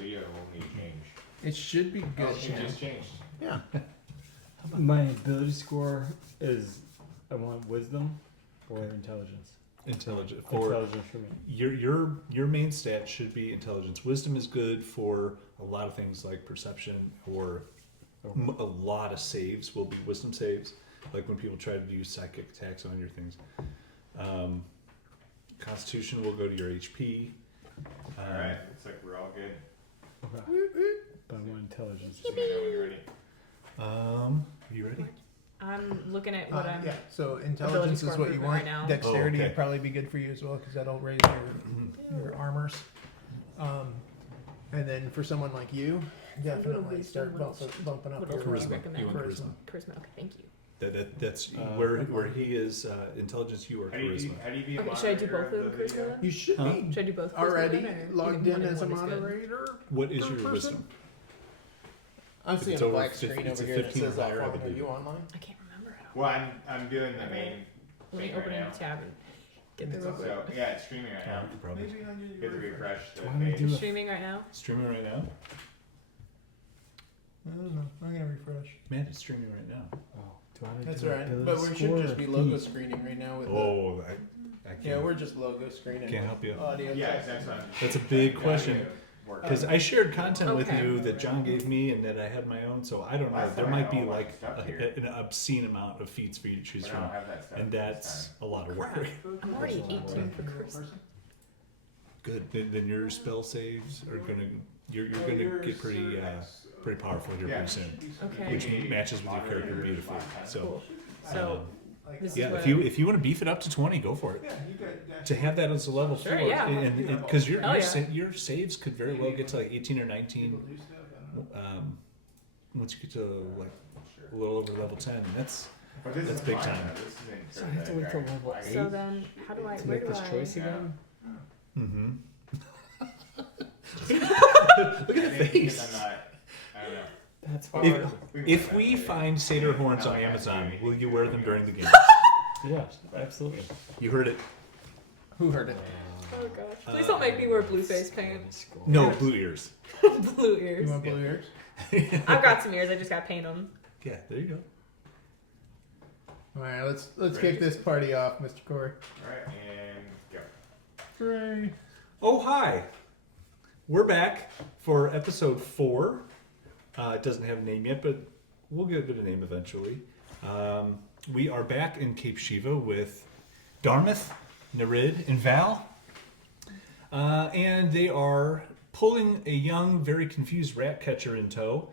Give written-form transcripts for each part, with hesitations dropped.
Leo need change? It should be good. Oh, she just changed. Yeah. My ability score is I want wisdom or intelligence. Intelligence For me. your main stat should be intelligence. Wisdom is good for a lot of things like perception or a lot of saves will be wisdom saves, like when people try to do psychic attacks on your things. Constitution will go to your HP. Alright, looks like we're all good. Okay. But I want intelligence. Just let me know when you're ready. Are you ready? I'm looking at what I'm. Yeah, so intelligence is what you want. right now. Dexterity Oh, okay. would probably be good for you as well, because that'll raise your armors. And then for someone like you, definitely start bumping up What your else would you Charisma. recommend? You want charisma. Charisma. Okay, thank you. That's where he is intelligence. You are How do you charisma. be a Okay, should I do both moderator of them the video? charisma then? You should Huh? be Should I do both charisma already then, or logged even in one as a and one is good? moderator. What is per your person? wisdom? I'm If seeing it's a over black 50 screen it's over a here that 15 or says higher, I offline. Are believe. you online? I can't remember how. Well, I'm doing the main Let me thing open right a now. new tab and get the So real quick. yeah, it's streaming right now. Probably. Get to refresh the Why don't we page. do Streaming right now. Streaming right now. I don't know. I'm gonna refresh. Man, it's streaming right now. Oh, do I need That's to do alright. ability But we should score just or be logo feat? screening right now with Oh, I can't. yeah, we're just logo screening. Can't help you. Audio. Yeah, that's what I'm That's a big Yeah, question. yeah, work. Because I shared content with Okay. you that John gave me and that I had my own, so I don't know. Last There time I might be had all my like stuff here. an obscene amount of feats for you to choose But I from, don't have that stuff and this that's a lot of work. I'm already 18 for charisma. Good. Then your spell saves are gonna you're gonna get pretty powerful here Yeah. pretty soon, Okay. which matches with your character beautifully. So Cool. So this is yeah, what if you want to beef it up to 20, go for it. To have that as a level Sure, 4, yeah. and because Hell yeah. your saves could very well get to like 18 or 19. Once you get to like a little over level 10, that's That's big time. So I have to wait till level 8 So then, how do I? to Where make do this I? choice again? mm-hmm. Look at the face. I don't know. That's If- hard. If we find satyr horns on Amazon, will you wear them during the game? Yes, absolutely. You heard it. Who heard it? Oh gosh! Please don't make me wear blue face paint. No, blue ears. Blue You ears. want blue ears? I've got some ears. I just got to paint them. Yeah, there you go. All right, let's Ready? kick this party off, Mr. Corey. Alright, and go. Hooray! Oh, hi. We're back for episode 4. It doesn't have a name yet, but we'll get a name eventually. We are back in Cape Shiva with Darmythe, Nereid, and Val. And they are pulling a young, very confused rat catcher in tow.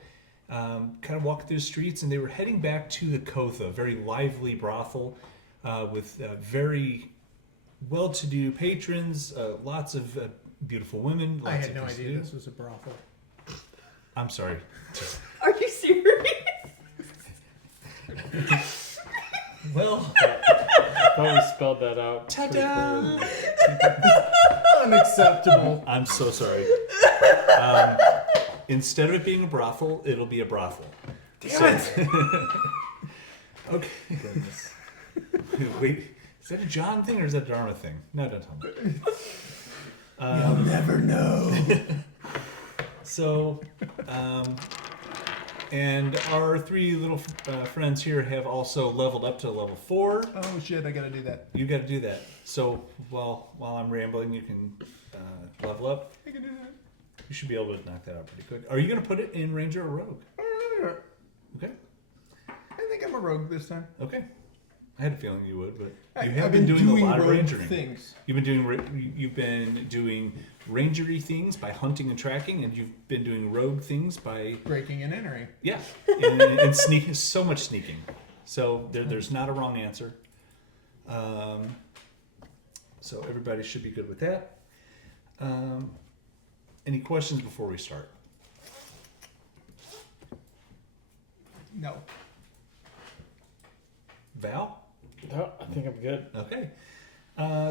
Kind of walking through the streets, and they were heading back to the Kotha, a very lively brothel with very well-to-do patrons, lots of beautiful women. I Lots had of no things to idea do. this was a brothel. I'm sorry. Are you serious? Well, I thought we spelled that out. pretty ta-da! clearly. Unacceptable. I'm so sorry. Instead of it being a brothel, it'll be a brothel. Damn it! Okay. Goodness. Wait, is that a John thing or is that a Dharma thing? No, don't tell me. You'll never know. So, and our 3 little friends here have also leveled up to level 4. Oh shit! I gotta do that. You got to do that. So while I'm rambling, you can level up. I can do that. You should be able to knock that out pretty quick. Are you going to put it in Ranger or Rogue? Okay. I think I'm a rogue this time. Okay. I had a feeling you would, but you I've have been doing a lot of rogue rangering. things. You've been doing rangery things by hunting and tracking, and you've been doing rogue things by Breaking and entering. yeah, and sneak. So much sneaking. So there's not a wrong answer. So everybody should be good with that. Any questions before we start? No. Val? No, I think I'm good. Okay.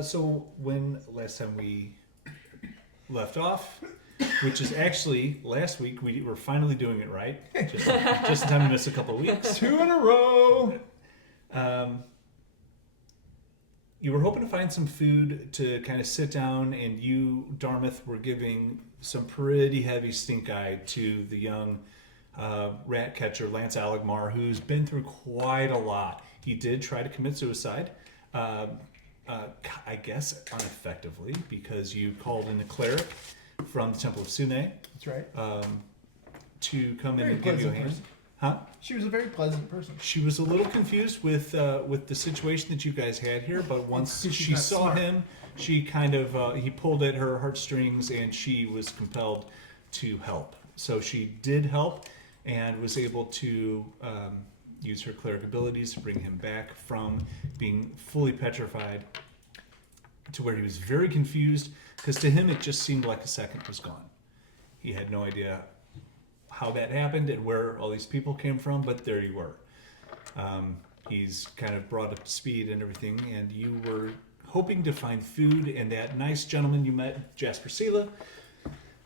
So when last time we left off, which is actually last week, we were finally doing it right. Just in time to miss a couple of weeks. 2 in a row. you were hoping to find some food to kind of sit down, and you, Darmythe, were giving some pretty heavy stink eye to the young rat catcher, Lance Allegmar, who's been through quite a lot. He did try to commit suicide, I guess ineffectively, because you called in a cleric from the Temple of Sune That's right. to come in Very and give you a pleasant hand. person. Huh? She was a very pleasant person. She was a little confused with the situation that you guys had here, but once She's she not saw smart. him, she kind of he pulled at her heartstrings, and she was compelled to help. So she did help and was able to use her cleric abilities to bring him back from being fully petrified to where he was very confused, because to him it just seemed like a second was gone. He had no idea how that happened and where all these people came from, but there you were. He's kind of brought up to speed and everything, and you were hoping to find food, and that nice gentleman you met, Jasper Sela,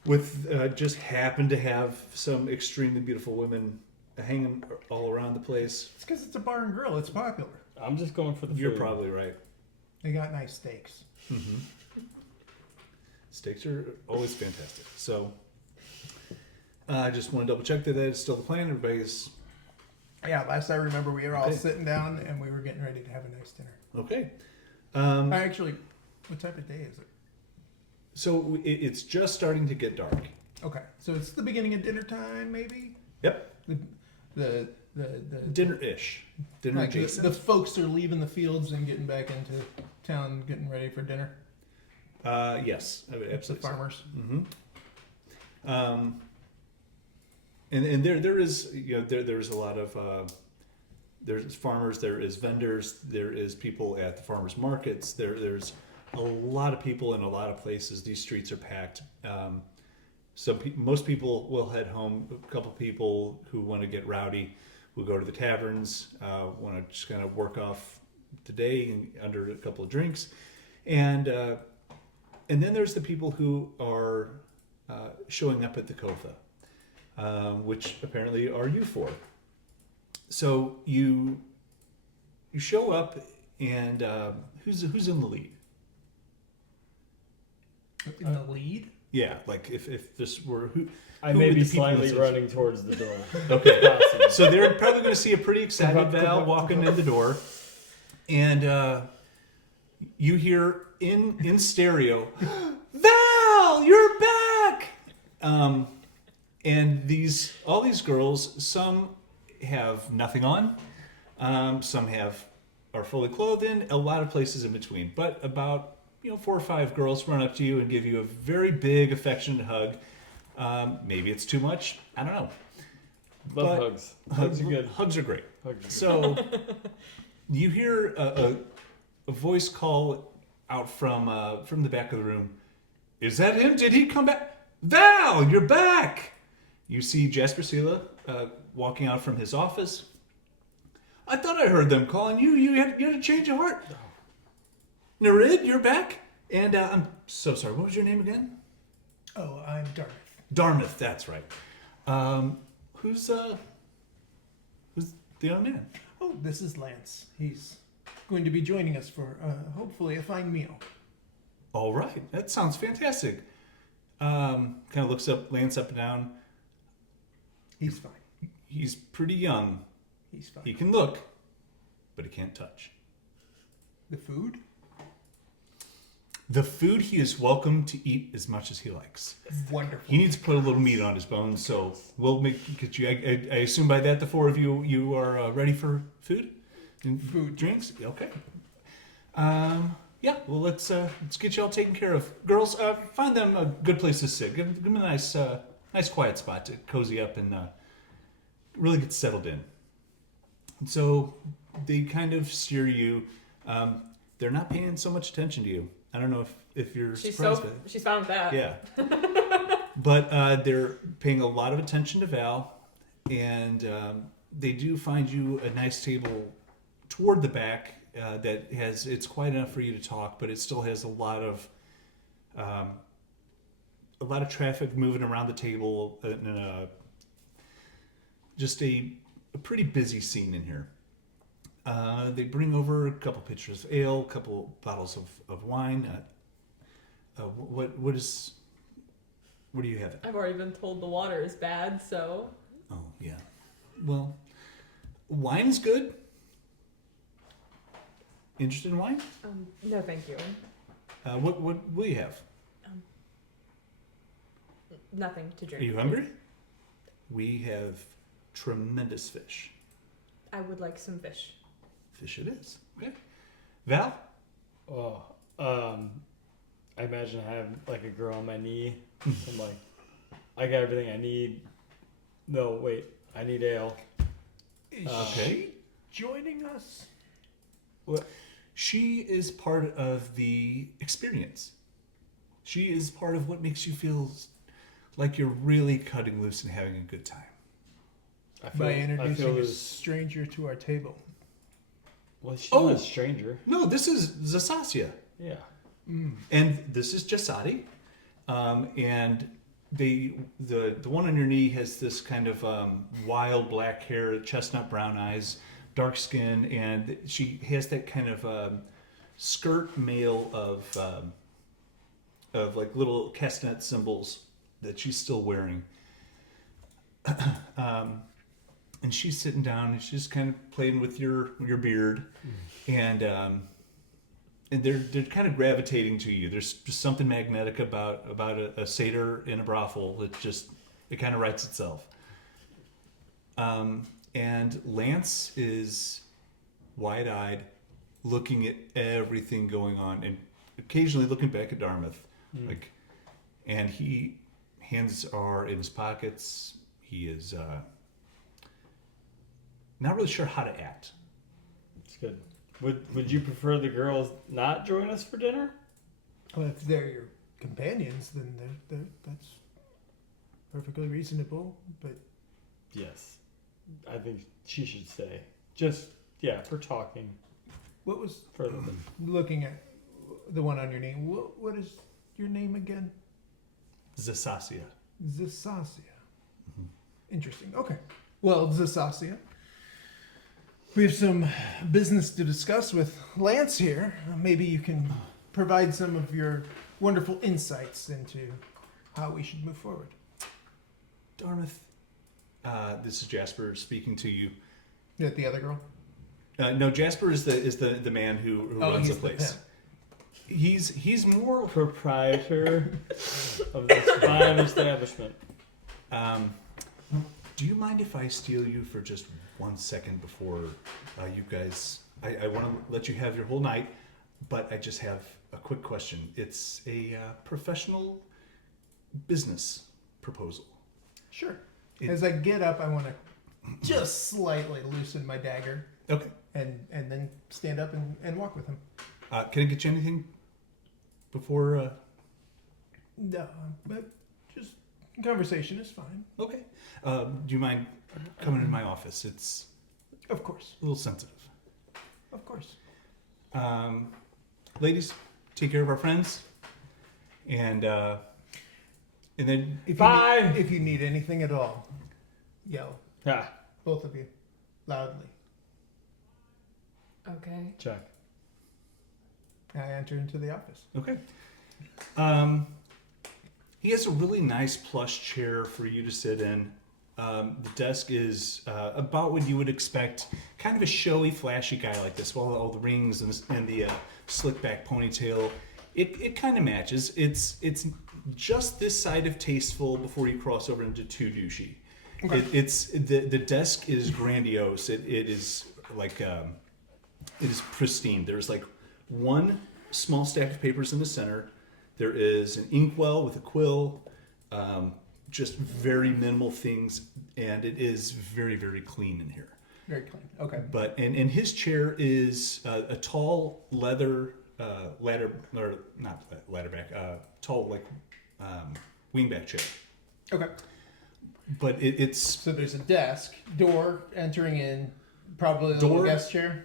with just happened to have some extremely beautiful women hanging all around the place. It's because it's a bar and grill. It's popular. I'm just going for the You're food. probably right. They got nice steaks. Steaks are always fantastic. So I just want to double check that is still the plan. Everybody's Yeah, last I remember, we were all Okay. sitting down and we were getting ready to have a nice dinner. okay. Actually, what type of day is it? So it's just starting to get dark. Okay, so it's the beginning of dinner time, maybe. Yep. The Dinner-ish. Dinner like adjacent. the folks are leaving the fields and getting back into town, getting ready for dinner. Yes, I would The absolutely. farmers. And there is there's a lot of there's farmers, there is vendors, there is people at the farmers markets, there's a lot of people in a lot of places. These streets are packed. Most people will head home. A couple people who want to get rowdy will go to the taverns, want to just kind of work off the day under a couple of drinks, and then there's the people who are showing up at the Kotha, which apparently are you four. So you show up, and who's in the lead? In the lead? Yeah, like if this were who. I who may would be the people slightly associate- running towards the door. Okay. Possibly. So they're probably going to see a pretty excited Val walking in the door, and you hear in stereo, "Val, you're back!" And all these girls, some have nothing on, some are fully clothed in, a lot of places in between. But about 4 or 5 girls run up to you and give you a very big, affectionate hug. Maybe it's too much. I don't know. Love But hugs. Hugs are good. Hugs are great. Hugs are good. So you hear a voice call out from the back of the room. Is that him? Did he come back? Val, you're back! You see Jasper Sela walking out from his office. I thought I heard them calling you. You had a change of heart. Nereid, you're back? And I'm so sorry. What was your name again? Oh, I'm Darmythe. Darmythe, that's right. Who's the young man? Oh, this is Lance. He's going to be joining us for hopefully a fine meal. All right, that sounds fantastic. Kind of looks Lance up and down. He's fine. He's pretty young. He's fine. He can look, but he can't touch. The food? The food he is welcome to eat as much as he likes. Wonderful. He needs to put a little meat on his bones, so we'll get you. I assume by that the 4 of you are ready for food and Food. drinks. Okay. Yeah. Well, let's get you all taken care of. Girls, find them a good place to sit. Give them a nice quiet spot to cozy up and really get settled in. And so they kind of steer you. They're not paying so much attention to you. I don't know if you're surprised by it. She's fine with that. Yeah. But they're paying a lot of attention to Val, and they do find you a nice table toward the back that it's quiet enough for you to talk, but it still has a lot of traffic moving around the table, and just a pretty busy scene in here. They bring over a couple pitchers of ale, a couple bottles of wine. What do you have? I've already been told the water is bad, so. Oh yeah. Well, wine's good. Interested in wine? No, thank you. What will you have? Nothing to drink. Are you hungry? We have tremendous fish. I would like some fish. Fish it is. Okay. Val? Oh, I imagine I have like a girl on my knee. I'm like, I got everything I need. No, wait, I need ale. Is Okay. she joining us? What? She is part of the experience. She is part of what makes you feel like you're really cutting loose and having a good time. By introducing a this. stranger to our table. Well, she's Oh. not a stranger. No, this is Zasasia. Yeah. And this is Jasadi. And the one on your knee has this kind of wild black hair, chestnut brown eyes, dark skin, and she has that kind of skirt mail of like little castanet symbols that she's still wearing. And she's sitting down and she's kind of playing with your beard, and they're kind of gravitating to you. There's just something magnetic about a satyr in a brothel that just it kind of writes itself. And Lance is wide-eyed, looking at everything going on, and occasionally looking back at Darmythe, like, and hands are in his pockets. He is not really sure how to act. It's good. Would you prefer the girls not join us for dinner? Well, if they're your companions, then that's perfectly reasonable. But Yes. I think she should stay. Just, yeah, for talking what was further. looking at the one on your knee? What is your name again? Zasasia. Zasasia. Interesting. Okay. Well, Zasasia, we have some business to discuss with Lance here. Maybe you can provide some of your wonderful insights into how we should move forward. Darmythe, this is Jasper speaking to you. Is that the other girl? No, Jasper is the man who runs the he's place. He's more. Proprietor of this fine establishment. Do you mind if I steal you for just 1 second before you guys? I want to let you have your whole night, but I just have a quick question. It's a professional business proposal. Sure. As I get up, I want to just slightly loosen my dagger Okay. and then stand up and walk with him. Can I get you anything before? No, but just conversation is fine. Okay. Do you mind coming into my office? It's Of course. a little sensitive. Of course. Ladies, take care of our friends, and then Bye! If you need anything at all, yell. Yeah. Both of you. Loudly. Okay. Check. I enter into the office. okay. He has a really nice plush chair for you to sit in. The desk is about what you would expect, kind of a showy, flashy guy like this, with all the rings and the slick back ponytail. It kind of matches. It's just this side of tasteful before you cross over into too douchey. Okay. The desk is grandiose. It is like it is pristine. There's like one small stack of papers in the center. There is an inkwell with a quill. Just very minimal things, and it is very, very clean in here. Very clean. Okay. But and his chair is a tall leather ladder, or not ladder back, tall like wingback chair. Okay. But it's So there's a desk, door entering in, probably a little Door. guest chair,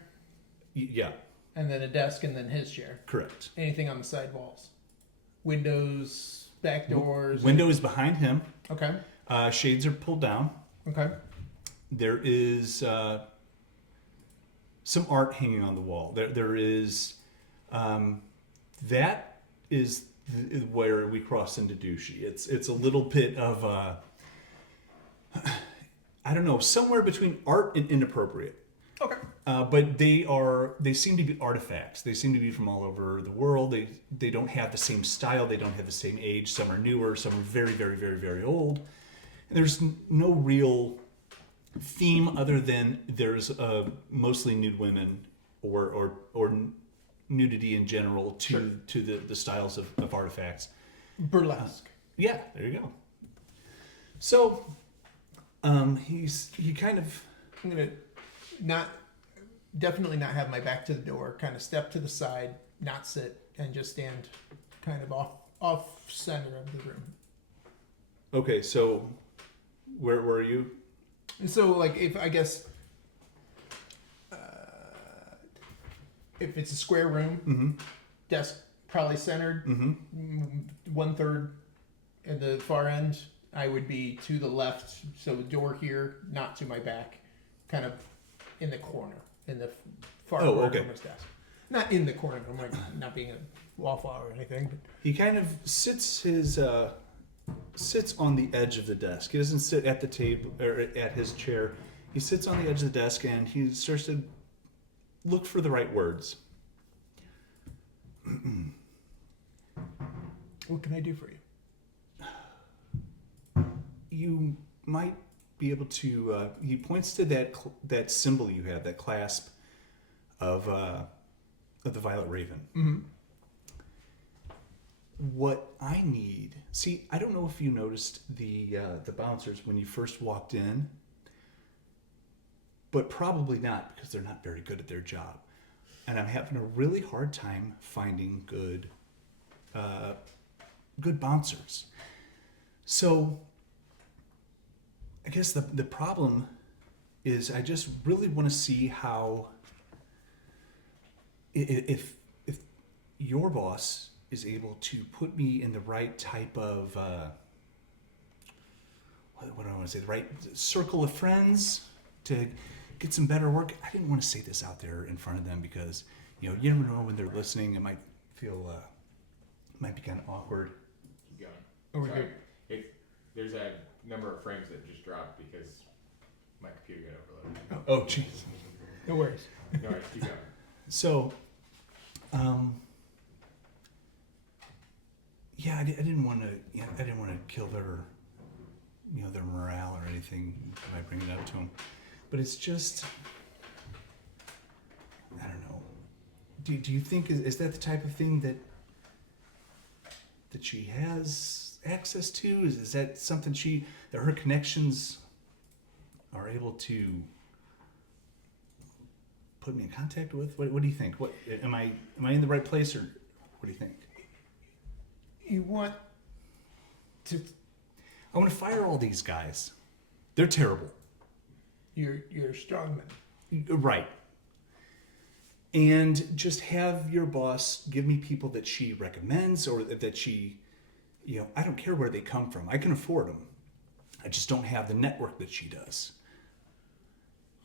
yeah, and then a desk, and then his chair. correct. Anything on the side walls? Windows, back doors. Window is behind him. Okay. Shades are pulled down. Okay. There is some art hanging on the wall. There is, that is where we cross into douchey. It's a little bit of I don't know, somewhere between art and inappropriate. Okay. But they seem to be artifacts. They seem to be from all over the world. They don't have the same style. They don't have the same age. Some are newer. Some are very, very, very, very old. And there's no real theme other than there's mostly nude women or nudity in general to the styles of artifacts. Burlesque. Yeah, there you go. So he kind of. I'm gonna definitely not have my back to the door. Kind of step to the side, not sit, and just stand kind of off center of the room. Okay, so where are you? And so, like, if I guess if it's a square room, Mm-hmm. desk probably centered, Mm-hmm. 1/3 at the far end. I would be to the left, so the door here, not to my back, kind of in the corner, in the far corner okay. of his desk. Not in the corner. I'm like not being a wallflower or anything. But He kind of sits on the edge of the desk. He doesn't sit at the table or at his chair. He sits on the edge of the desk and he starts to look for the right words. what can I do for you? You might be able to. He points to that symbol you have, that clasp of the Violet Raven. Mm-hmm. What I need. See, I don't know if you noticed the bouncers when you first walked in, but probably not because they're not very good at their job, and I'm having a really hard time finding good bouncers. So I guess the problem is I just really want to see how if your boss is able to put me in the right type of what do I want to say, the right circle of friends to get some better work. I didn't want to say this out there in front of them because you never know when they're listening. It might feel might be kind of awkward. Keep going. Oh, we're Sorry. good. There's a number of frames that just dropped because my computer got overloaded. Oh, jeez. No worries. No worries, keep going. So, yeah, I didn't want to. I didn't want to kill their, their morale or anything by bringing it up to them. But it's just, I don't know. Do you think is that the type of thing that she has access to? Is that something that her connections are able to put me in contact with? What do you think? What am I in the right place, or what do you think? You want to? I want to fire all these guys. They're terrible. You're a strongman. Right. And just have your boss give me people that she recommends or that she, I don't care where they come from. I can afford them. I just don't have the network that she does.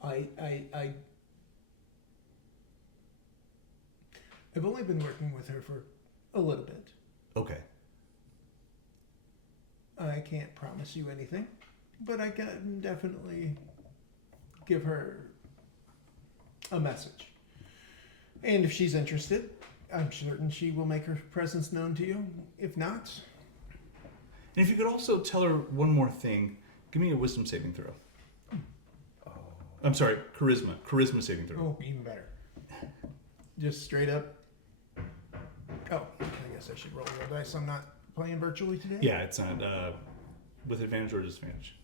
I've only been working with her for a little bit. Okay. I can't promise you anything, but I can definitely give her a message. And if she's interested, I'm certain she will make her presence known to you. If not... And if you could also tell her one more thing, give me a wisdom saving throw. Oh, I'm sorry, charisma saving throw. oh, even better. Just straight up... Oh, I guess I should roll real dice. I'm not playing virtually today? Yeah, it's not with advantage or disadvantage.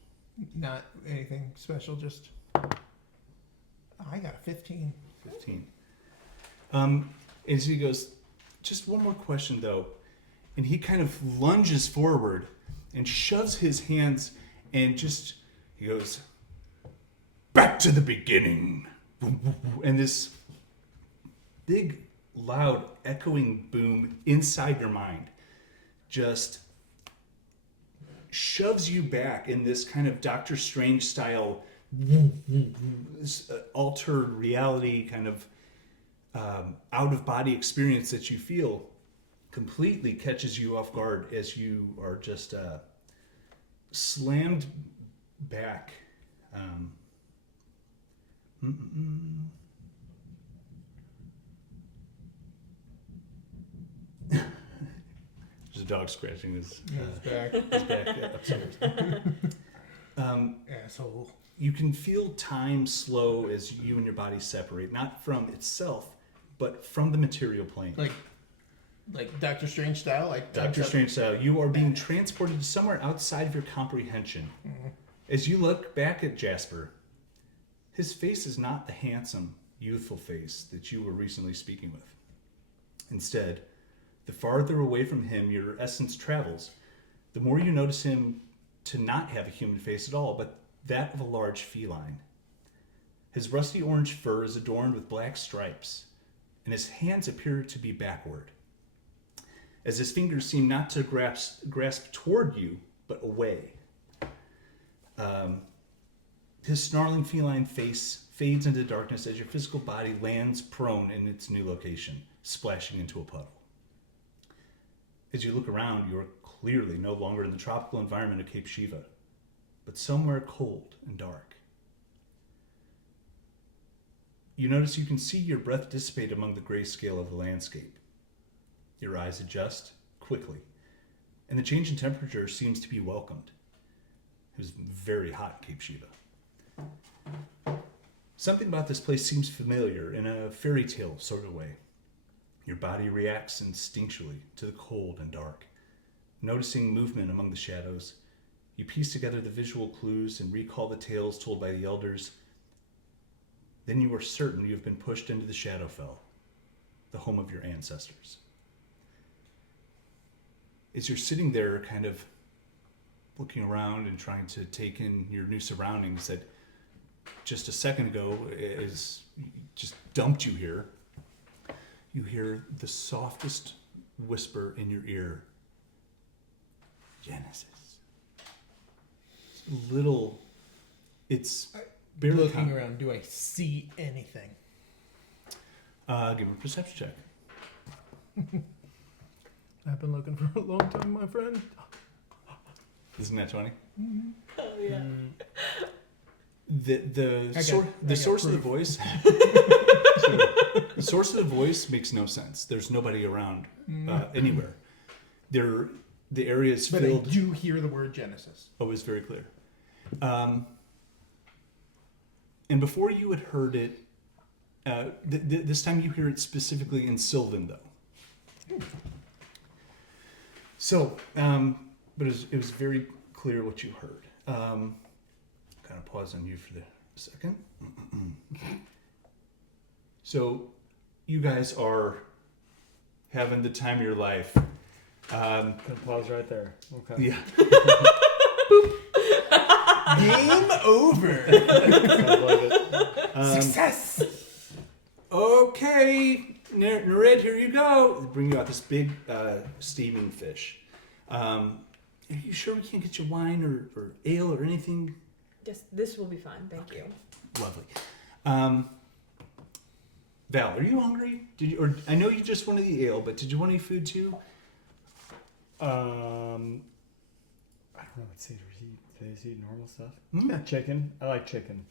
Not anything special, just... I got a 15. 15. And so he goes, just one more question though. And he kind of lunges forward and shoves his hands and he goes, back to the beginning. And this big, loud, echoing boom inside your mind just shoves you back in this kind of Doctor Strange style this altered reality kind of out of body experience that you feel completely catches you off guard as you are just slammed back. There's a dog scratching his back. back upstairs. Asshole. You can feel time slow as you and your body separate, not from itself, but from the material plane. Like Doctor Strange style? Like Doctor Strange style. You are being transported to somewhere outside of your comprehension. As you look back at Jasper, his face is not the handsome, youthful face that you were recently speaking with. Instead, the farther away from him your essence travels, the more you notice him to not have a human face at all, but that of a large feline. His rusty orange fur is adorned with black stripes, and his hands appear to be backward, as his fingers seem not to grasp toward you, but away. His snarling feline face fades into darkness as your physical body lands prone in its new location, splashing into a puddle. As you look around, you are clearly no longer in the tropical environment of Cape Shiva, but somewhere cold and dark. You notice you can see your breath dissipate among the grayscale of the landscape. Your eyes adjust quickly, and the change in temperature seems to be welcomed. It was very hot in Cape Shiva. Something about this place seems familiar in a fairy tale sort of way. Your body reacts instinctually to the cold and dark. Noticing movement among the shadows, you piece together the visual clues and recall the tales told by the elders. Then you are certain you have been pushed into the Shadowfell, the home of your ancestors. As you're sitting there kind of looking around and trying to take in your new surroundings that just a second ago is just dumped you here, you hear the softest whisper in your ear. Genesis. It's barely Looking around, do I see anything? Give me a perception check. I've been looking for a long time, my friend. Isn't that 20? Oh yeah. The source of the voice the source of the voice makes no sense. There's nobody around anywhere. The area is filled. But I do hear the word Genesis. Oh, it's very clear. And before you had heard it, this time you hear it specifically in Sylvan, though. So, but it was very clear what you heard. Kind of pause on you for a second. So, you guys are having the time of your life. Gonna pause right there. Okay. Yeah. Game over. Sounds like it. Success. Okay, Nereid, here you go. They bring you out this big steaming fish. Are you sure we can't get you wine or ale or anything? Yes, this will be fine. Thank you. Lovely. Val, are you hungry? Or I know you just wanted the ale, but did you want any food too? I don't know what Satyrs eat. Do they eat normal stuff? Mm. Chicken. I like chicken.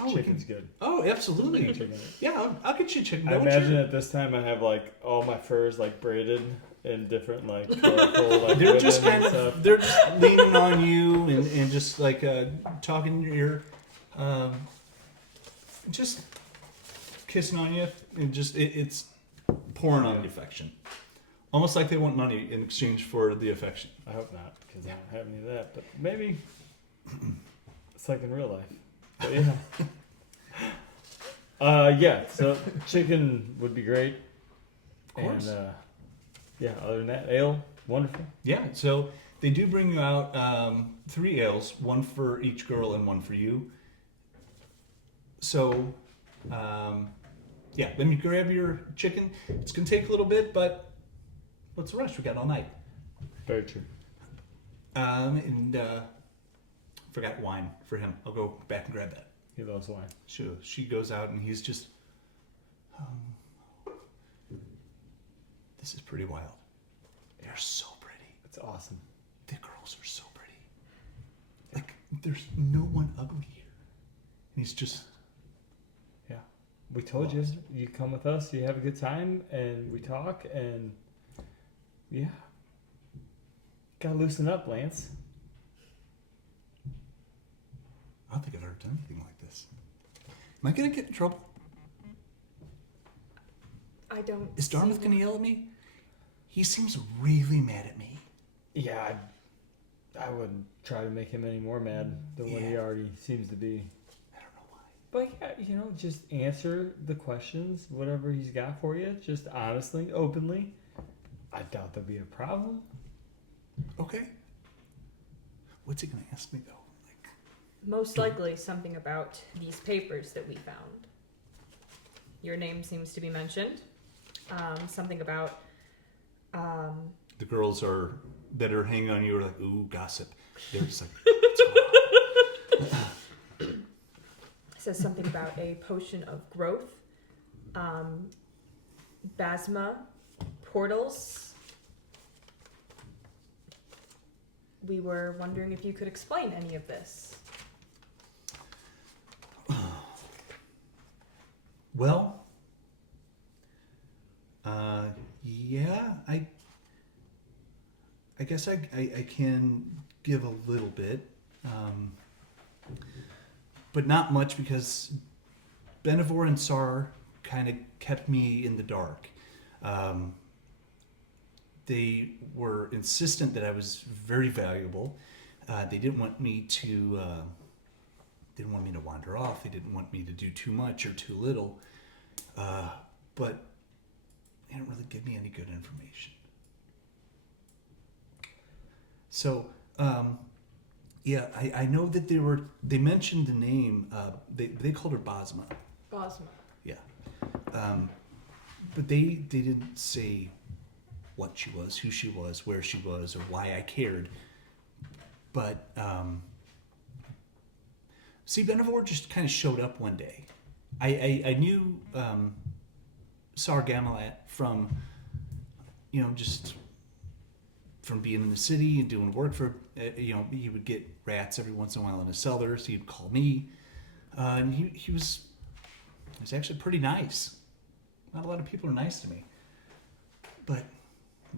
Oh, Chicken's good. Oh, absolutely. Chicken. Yeah, I'll get you chicken. I imagine at this time I have like all my furs like braided in different like colorful like They're just ribbon kind and of stuff. they're just leaning on you and just like talking in your ear, just kissing on you and just it's pouring on the affection, almost like they want money in exchange for the affection. I hope not because I don't have any of that. But maybe it's like in real life. But yeah. Yeah. So chicken would be great. Of course. And yeah. Other than that, ale, wonderful. Yeah, so they do bring you out 3 ales, one for each girl and one for you. So, yeah, let me grab your chicken. It's going to take a little bit, but what's the rush? We got all night. Very true. And forgot wine for him. I'll go back and grab that. He loves wine. She goes out and he's just, this is pretty wild. They're so pretty. It's awesome. The girls are so pretty. Like, there's no one ugly here. And he's just, Yeah. We told you. You come with us, you have a good time, and we talk, and yeah. Gotta loosen up, Lance. I don't think I've ever done anything like this. Am I gonna get in trouble? I don't. Is Darmythe see gonna yell at me? He seems really mad at me. Yeah, I wouldn't try to make him any more mad than what he Yeah. already seems to be. I don't know why. But yeah, you know, just answer the questions, whatever he's got for you, just honestly, openly. I doubt there'll be a problem. Okay. What's he gonna ask me though? Like, Most likely something about these papers that we found. Your name seems to be mentioned. Something about. the girls that are hanging on you are like, ooh, gossip. They're just like, Says something about a potion of growth, basma, portals. We were wondering if you could explain any of this. well, yeah, I guess I can give a little bit, but not much because Benevor and Sar kind of kept me in the dark. They were insistent that I was very valuable. They didn't want me to wander off. They didn't want me to do too much or too little. But they didn't really give me any good information. So, yeah, I know that they mentioned the name, they called her Basma. Basma. Yeah. But they didn't say what she was, who she was, where she was, or why I cared. But, see, Benevor just kind of showed up one day. I knew Sar Gamalat from, just from being in the city and doing work for, he would get rats every once in a while in his cellar, so he'd call me. And he was actually pretty nice. Not a lot of people are nice to me. But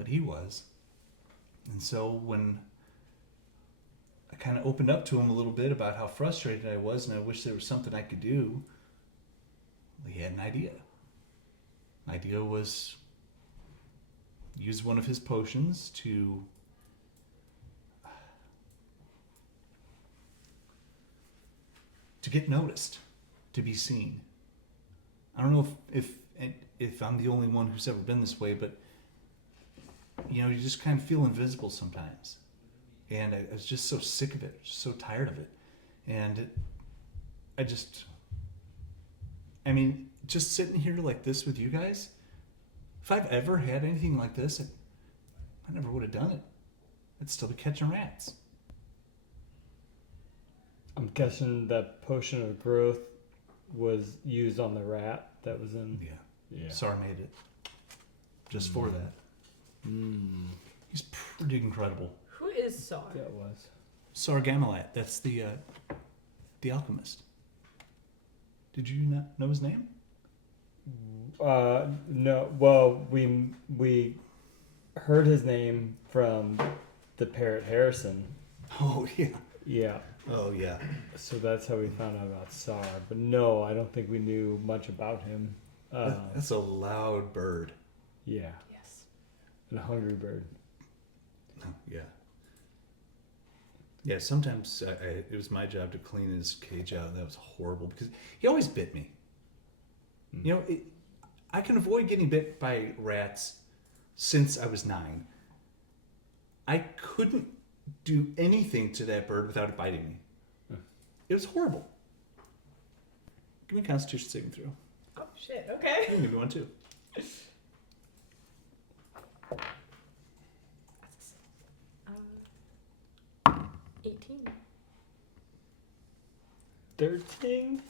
he was. And so when I kind of opened up to him a little bit about how frustrated I was and I wish there was something I could do, he had an idea. The idea was use one of his potions to get noticed, to be seen. I don't know if I'm the only one who's ever been this way, but you just kind of feel invisible sometimes. And I was just so sick of it, so tired of it. And just sitting here like this with you guys, if I've ever had anything like this, I never would have done it. I'd still be catching rats. I'm guessing that potion of growth was used on the rat that was in. Yeah. Sar made it. Just for that. He's pretty incredible. Who is Sar? That was. Sar Gamalat, that's the alchemist. Did you not know his name? No. Well, we heard his name from the parrot Harrison. Oh, yeah. Yeah. Oh, yeah. So that's how we found out about Sar. But no, I don't think we knew much about him. That's a loud bird. Yeah. Yes. And a hungry bird. Oh, yeah. Yeah, sometimes it was my job to clean his cage out, and that was horrible because he always bit me. I can avoid getting bit by rats since I was 9. I couldn't do anything to that bird without it biting me. It was horrible. Give me a Constitution saving throw. Oh shit. Okay. You can give me one too. 18. 13.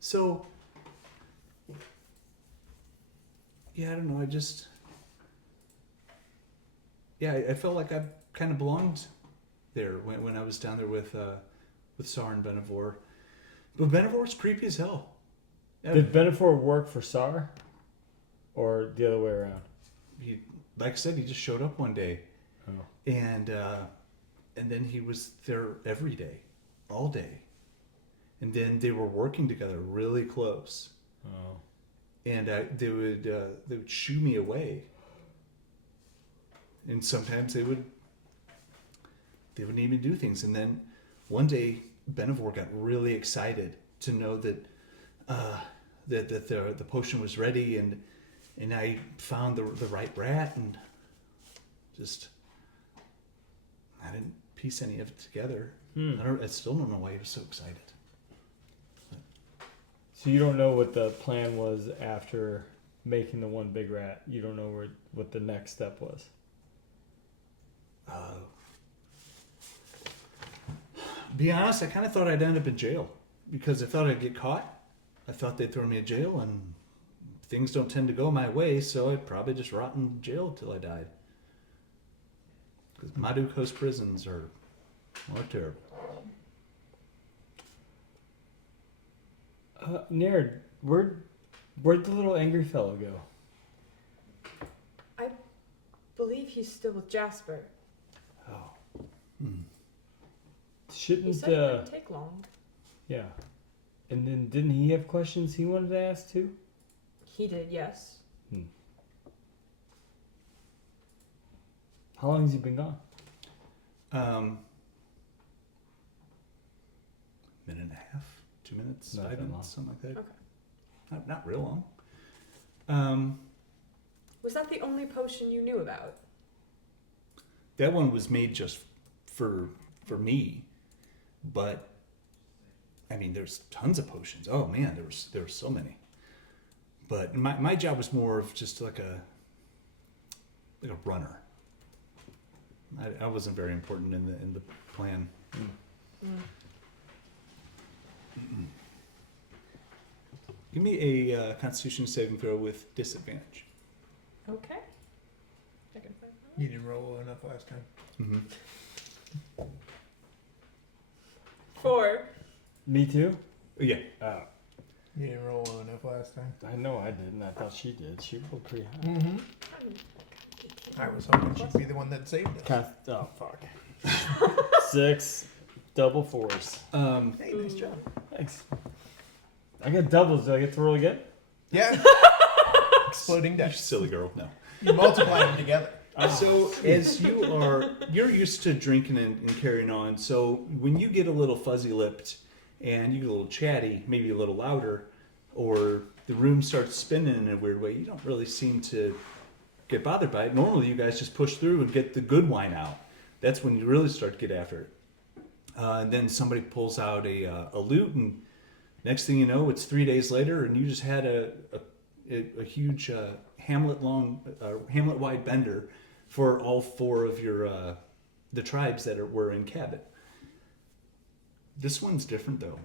So, yeah, I don't know. I felt like I kind of belonged there when I was down there with Sar and Benevor. But Benevor's creepy as hell. Did Benefor work for Sar? Or the other way around? He, like I said, he just showed up one day, Oh. and then he was there every day, all day, and then they were working together really close. Oh. And they would shoo me away, and sometimes they wouldn't even do things. And then one day Benevor got really excited to know that that the potion was ready, and I found the right rat, and just I didn't piece any of it together. I still don't know why he was so excited. So you don't know what the plan was after making the one big rat? You don't know what the next step was? Be honest, I kind of thought I'd end up in jail because I thought I'd get caught. I thought they'd throw me in jail, and things don't tend to go my way, so I'd probably just rot in jail till I died. Because Madu Coast prisons are terrible. Nereid, where'd the little angry fellow go? I believe he's still with Jasper. Oh. Hmm. He Shouldn't, said it wouldn't take long. yeah. And then didn't he have questions he wanted to ask too? He did, yes. How long has he been gone? Minute and a half, 2 minutes, Not 5 that minutes, long. something like that. Okay. Not real long. Was that the only potion you knew about? That one was made just for me, but I mean, there's tons of potions. Oh man, there were so many. But my job was more of just like a runner. I wasn't very important in the plan. Give me a Constitution saving throw with disadvantage. Okay. I can find that. You didn't roll well enough last time. Mm-hmm. 4. Me too? Yeah. Oh. You didn't roll well enough last time. I know I didn't. I thought she did. She rolled pretty high. Mm-hmm. I was hoping she'd be the one that saved us. Oh, fuck. 6 double 4s. Hey, nice job. Thanks. I got doubles. Do I get to roll again? Yeah. Exploding You dice. silly girl. No. You multiply them together. So as you're used to drinking and carrying on. So when you get a little fuzzy-lipped and you get a little chatty, maybe a little louder, or the room starts spinning in a weird way, you don't really seem to get bothered by it. Normally, you guys just push through and get the good wine out. That's when you really start to get after it. And then somebody pulls out a lute, and next thing you know, it's 3 days later, and you just had a huge Hamlet-wide bender for all 4 of your the tribes that were in Cabot. This one's different though.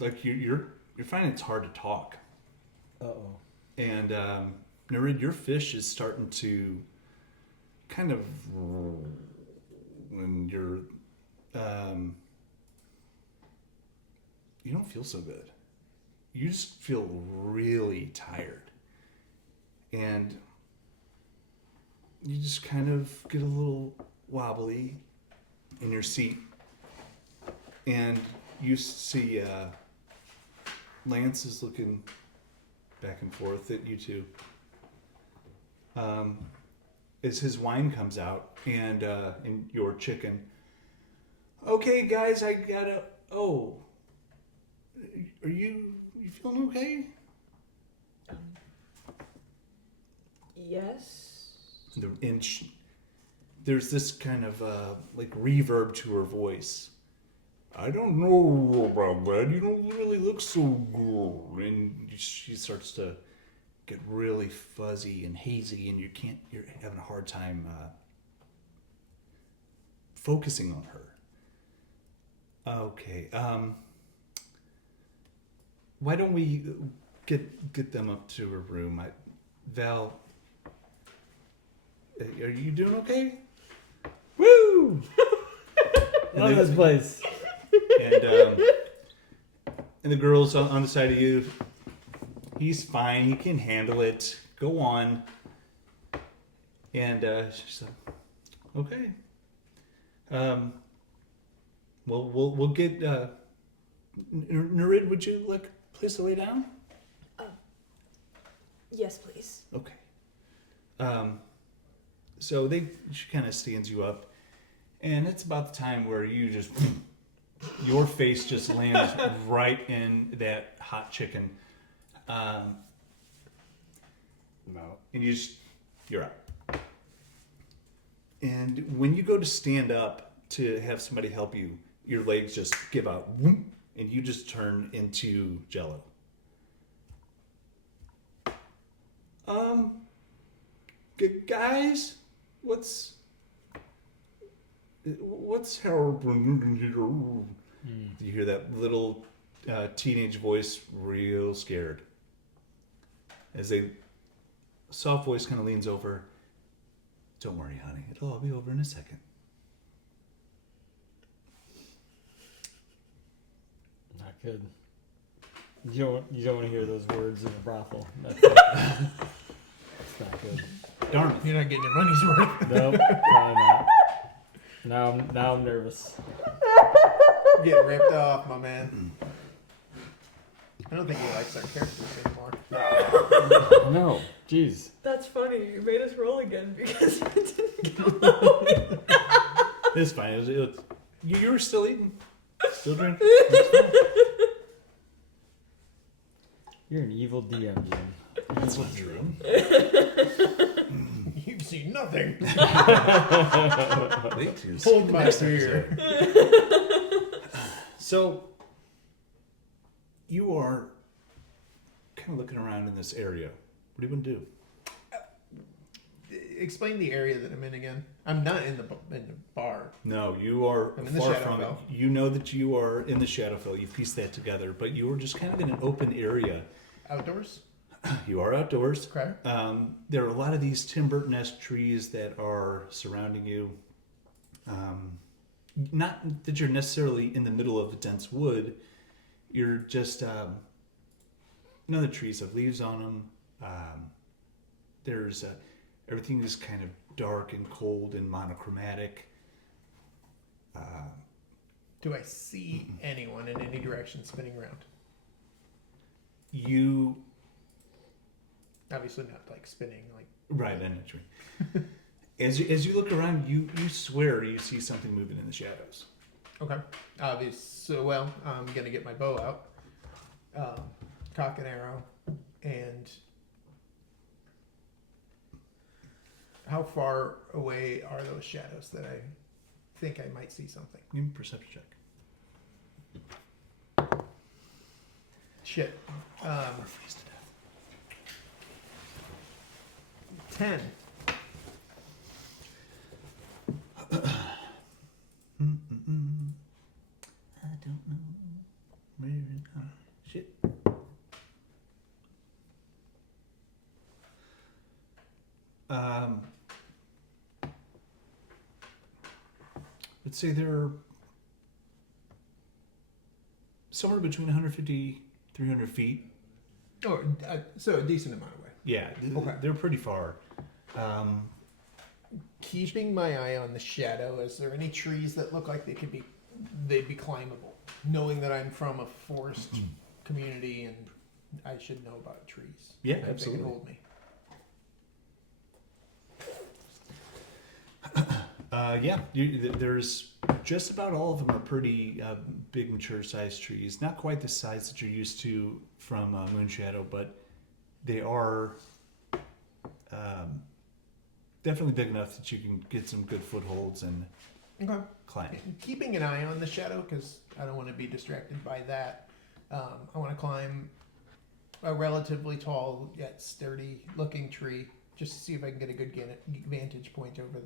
Like you're finding it's hard to talk. Uh-oh. And Nereid, your fish is starting to kind of, when you're you don't feel so good. You just feel really tired. And you just kind of get a little wobbly in your seat. And you see Lance is looking back and forth at you two. As his wine comes out and your chicken. Okay, guys, I gotta. Oh, are you feeling okay? Yes. There's this kind of like reverb to her voice. I don't know about that. You don't really look so good. And she starts to get really fuzzy and hazy, and you're having a hard time focusing on her. Okay. Why don't we get them up to her room? Val, are you doing okay? Woo! And Love the- this place. And the girls on the side of you. He's fine. He can handle it. Go on. And she's like, okay. Well, we'll get. Nereid, would you like a place to lay down? Yes, please. Okay. So she kind of stands you up, and it's about the time where you just your face just lands right in that hot chicken, No. and you're up. And when you go to stand up to have somebody help you, your legs just give out, whoop, and you just turn into Jello. Guys, what's happening here? You hear that little teenage voice, real scared, as a soft voice kind of leans over. Don't worry, honey. It'll all be over in a second. Not good. You don't want to hear those words in a brothel. That's not good. Darn. You're not getting your money's worth. Nope, probably not. Now I'm nervous. Getting ripped off, my man. I don't think he likes our characters anymore. No, jeez. That's funny. You made us roll again because it didn't go. It's fine. You were still eating, still drinking. You're an evil DM, Jim. That's not true. You've seen nothing. Wait till you Hold see my next beer. episode. So you are kind of looking around in this area. What do you want to do? Explain the area that I'm in again. I'm not in the bar. No, you are I'm in the far from it. Shadowfell. You know that you are in the Shadowfell. You pieced that together, but you are just kind of in an open area. Outdoors? You are outdoors. Okay. There are a lot of these Tim-Burton-esque trees that are surrounding you. Not that you're necessarily in the middle of a dense wood. You're just, the trees have leaves on them. There's, everything is kind of dark and cold and monochromatic. Do I see anyone in any direction spinning around? You, Obviously not like spinning like. right, I know what you mean. As you look around, you swear you see something moving in the shadows. Okay. Obvious. So well, I'm gonna get my bow out, cock an arrow, and how far away are those shadows that I think I might see something? Give me a perception check. Shit. We're freezed to death. 10. I don't know where is shit. Let's say there are somewhere between 150, 300 feet. Oh, so a decent amount away. Yeah, Okay. they're pretty far. Keeping my eye on the shadow, is there any trees that look like they'd be climbable? Knowing that I'm from a forest community and I should know about trees. Yeah, that absolutely. They can hold me. There's just about all of them are pretty big, mature-sized trees. Not quite the size that you're used to from Moonshadow, but they are definitely big enough that you can get some good footholds and Okay. climb. Keeping an eye on the shadow because I don't want to be distracted by that. I want to climb a relatively tall yet sturdy looking tree just to see if I can get a good vantage point over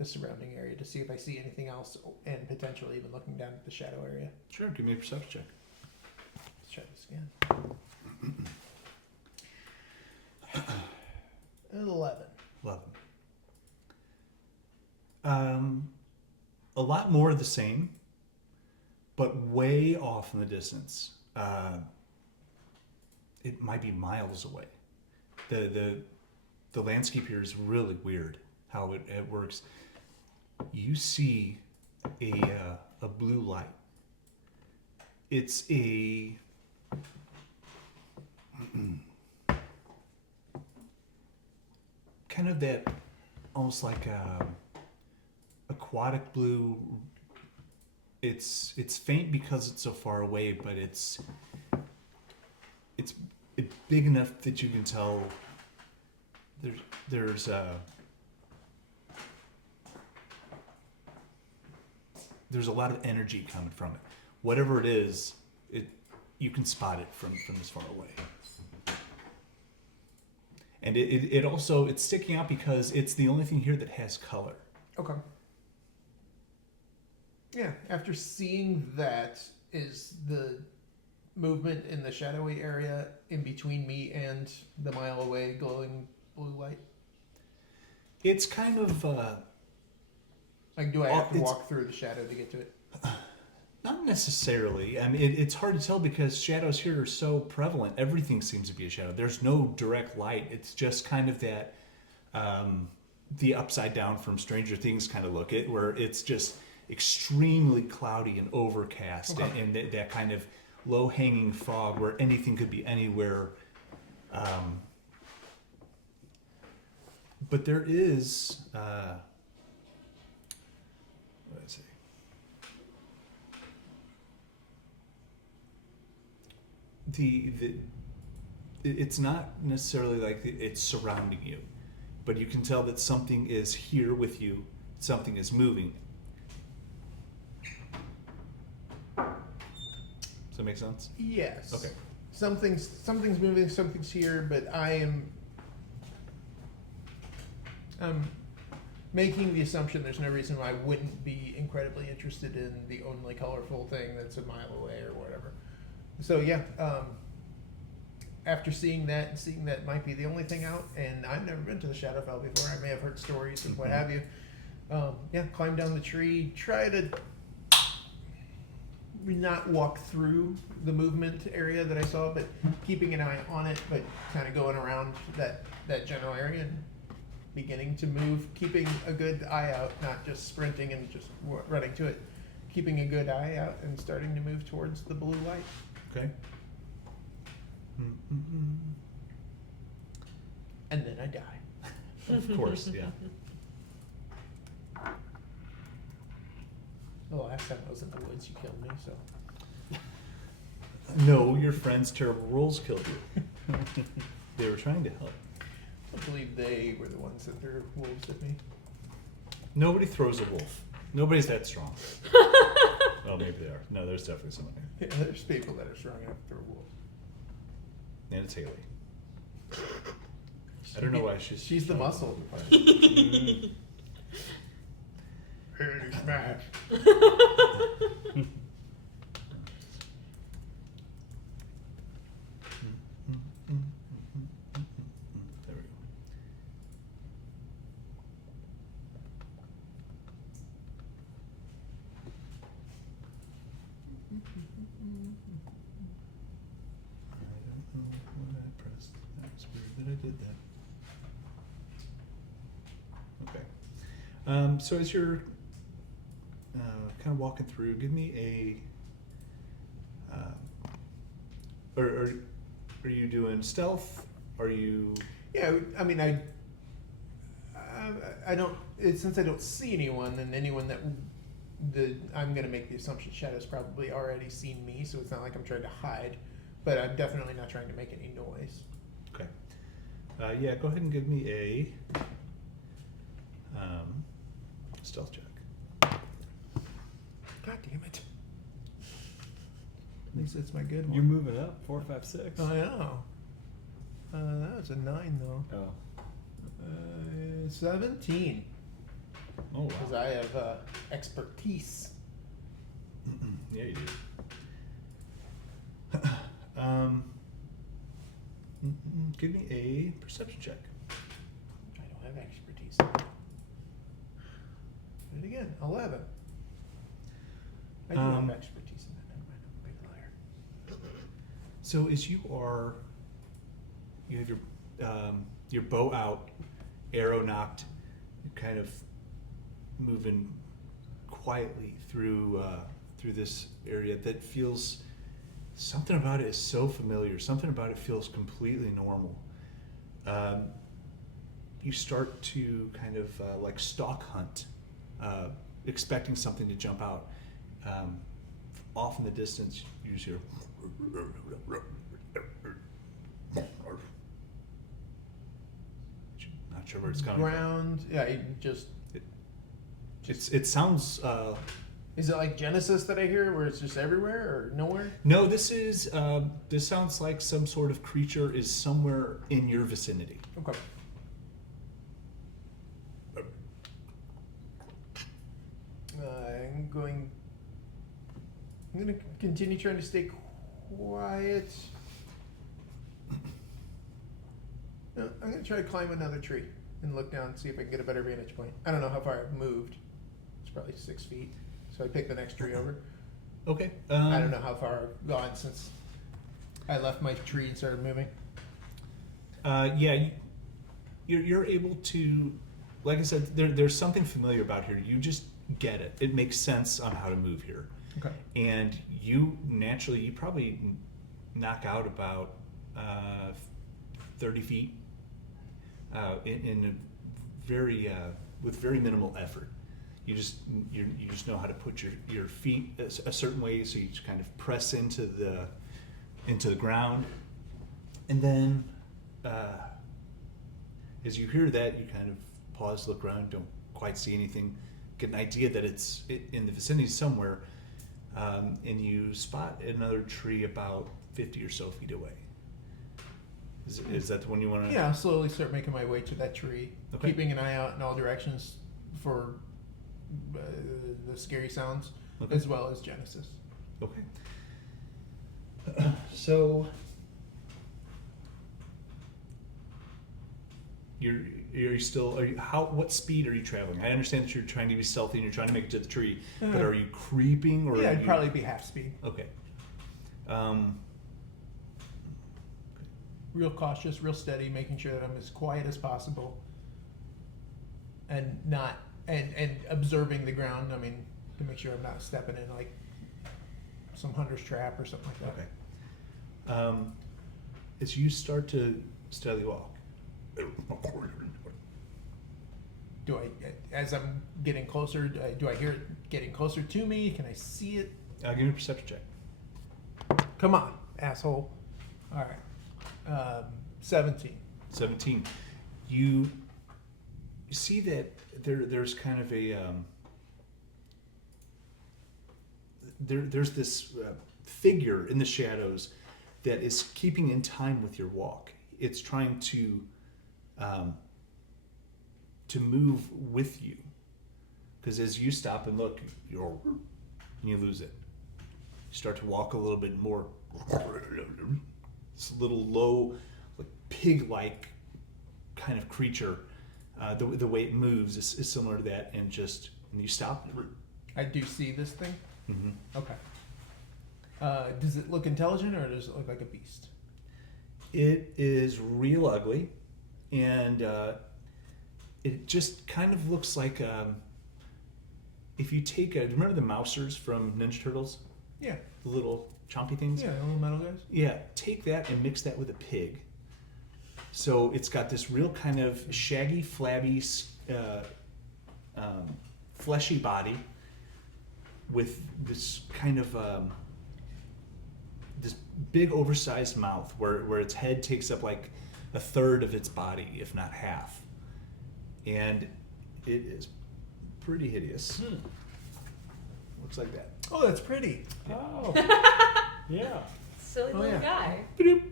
the surrounding area to see if I see anything else, and potentially even looking down at the shadow area. Sure, give me a perception check. Let's try this again. 11. 11. A lot more of the same, but way off in the distance. It might be miles away. The landscape here is really weird how it works. You see a blue light. It's a kind of that almost like aquatic blue. It's faint because it's so far away, but it's big enough that you can tell there's a lot of energy coming from it. Whatever it is, you can spot it from this far away. And it also, it's sticking out because it's the only thing here that has color. Okay. Yeah, after seeing that, is the movement in the shadowy area in between me and the mile away glowing blue light? It's kind of... Like, do I have to walk through the shadow to get to it? Not necessarily. I mean, it's hard to tell because shadows here are so prevalent. Everything seems to be a shadow. There's no direct light. It's just kind of that, the upside down from Stranger Things kind of look, where it's just extremely cloudy and overcast, Okay. and that kind of low-hanging fog where anything could be anywhere. But there is... what did I say? It's not necessarily like it's surrounding you, but you can tell that something is here with you. Something is moving. Does that make sense? Yes. Okay. Something's moving, something's here, but I'm making the assumption there's no reason why I wouldn't be incredibly interested in the only colorful thing that's a mile away or whatever. So yeah, after seeing that might be the only thing out, and I've never been to the Shadowfell before. I may have heard stories and what have you. Yeah, climb down the tree, try to not walk through the movement area that I saw, but keeping an eye on it, but kind of going around that general area and beginning to move, keeping a good eye out, not just sprinting and just running to it, keeping a good eye out and starting to move towards the blue light. Okay. And then I die. Of course, yeah. The last time I was in the woods, you killed me, so. No, your friend's terrible rolls killed you. They were trying to help. I believe they were the ones that threw wolves at me. Nobody throws a wolf. Nobody's that strong. Oh, maybe they are. No, there's definitely someone here. Yeah, there's people that are strong enough to throw wolves. And it's Hailey. I don't know why She's the muscle. Hailey smash. There we go. I don't know what I pressed. That was weird that I did that. Okay. So as you're kind of walking through, give me a. Are you doing stealth? Are you? Yeah, I mean, I don't. Since I don't see anyone, and anyone that I'm gonna make the assumption Shadow's probably already seen me, so it's not like I'm trying to hide. But I'm definitely not trying to make any noise. Okay. Yeah, go ahead and give me a stealth check. God damn it! At least it's my good one. You're moving up 4, 5, 6. I know. That was a 9 though. Oh. 17. Oh wow. because I have expertise. Yeah, you do. Give me a perception check. I don't have expertise. And again, 11. I do have expertise in that. Never mind, I'm a big liar. So as you have your bow out, arrow knocked, you're kind of moving quietly through this area that feels, something about it is so familiar. Something about it feels completely normal. You start to kind of like stalk hunt, expecting something to jump out. Off in the distance, you just hear. Not sure where it's coming Ground. Yeah, you just. from. It sounds. Is it like Genesis that I hear, where it's just everywhere or nowhere? No, this sounds like some sort of creature is somewhere in your vicinity. Okay. I'm going to continue trying to stay quiet. No, I'm going to try to climb another tree and look down and see if I can get a better vantage point. I don't know how far I've moved. It's probably 6 feet. So I pick the next tree over. Okay. I don't know how far I've gone since I left my tree and started moving. Yeah, you're able to, like I said, there's something familiar about here. You just get it. It makes sense on how to move here. Okay. And you probably knock out about 30 feet in a very with very minimal effort. You just know how to put your feet a certain way, so you just kind of press into the ground, and then as you hear that, you kind of pause, look around, don't quite see anything, get an idea that it's in the vicinity somewhere, and you spot another tree about 50 or so feet away. Is that the one you want to? Yeah, I'll slowly start making my way to that tree, Okay. keeping an eye out in all directions for the scary sounds, Okay. as well as Genesis. Okay. So what speed are you traveling? I understand that you're trying to be stealthy and you're trying to make it to the tree, but are you creeping or? Yeah, are it'd you... probably be half speed. Okay. Real cautious, real steady, making sure that I'm as quiet as possible, and not and observing the ground. I mean, to make sure I'm not stepping in like some hunter's trap or something like that. Okay. As you start to steadily walk, Do I, as I'm getting closer, do I hear it getting closer to me? Can I see it? give me a perception check. Come on, asshole. All right. 17. 17. You see that there's kind of a there's this figure in the shadows that is keeping in time with your walk. It's trying to move with you, because as you stop and look, you lose it. You start to walk a little bit more. This little low, like pig-like kind of creature. The way it moves is similar to that, and you stop. I do see this thing. Mm-hmm. Okay. Does it look intelligent, or does it look like a beast? It is real ugly, and it just kind of looks like if you take remember the Mousers from Ninja Turtles? Yeah. The little chompy things? Yeah, little metal guys. Yeah, take that and mix that with a pig. So it's got this real kind of shaggy, flabby, fleshy body with this kind of this big oversized mouth where its head takes up like a third of its body, if not half. And it is pretty hideous. Looks like that. Oh, that's pretty. Oh. Yeah. Silly Oh, little yeah. guy. Bloop.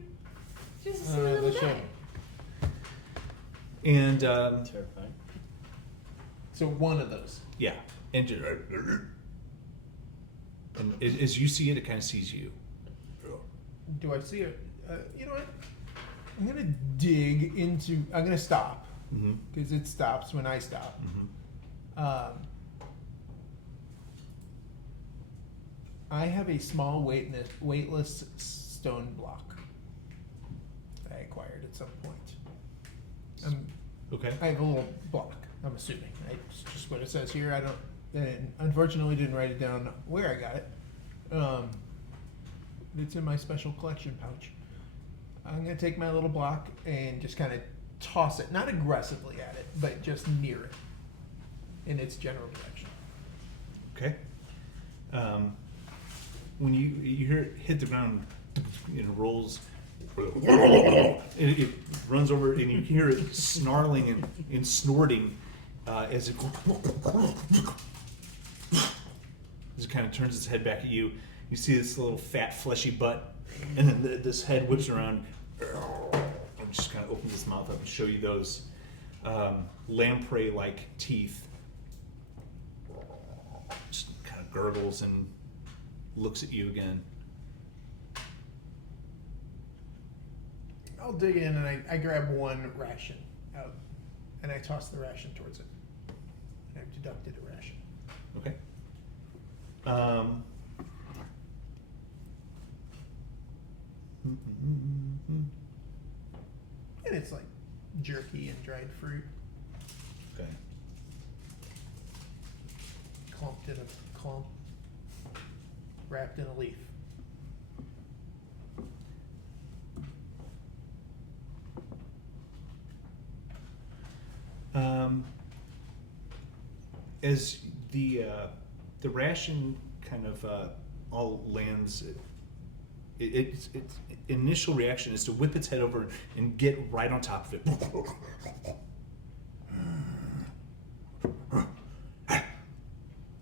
Just a silly little let's guy. show. And Terrifying. So one of those. Yeah, and as you see it, it kind of sees you. Do I see it? You know what? I'm gonna dig into. I'm gonna stop Mm-hmm. because it stops when I stop. Mm-hmm. I have a small weightless stone block that I acquired at some point. Okay. I have a little block. I'm assuming. It's just what it says here. I don't. And unfortunately, didn't write it down where I got it. It's in my special collection pouch. I'm gonna take my little block and just kind of toss it, not aggressively at it, but just near it in its general direction. Okay. When you hear it hit the ground, it rolls. It runs over, and you hear it snarling and snorting as it kind of turns its head back at you. You see this little fat, fleshy butt, and then this head whips around and just kind of opens its mouth up and show you those lamprey-like teeth. Just kind of gurgles and looks at you again. I'll dig in and I grab one ration out and I toss the ration towards it. And I've deducted a ration. Okay. And it's like jerky and dried fruit Okay. clumped in a clump, wrapped in a leaf. As the ration kind of all lands, its initial reaction is to whip its head over and get right on top of it.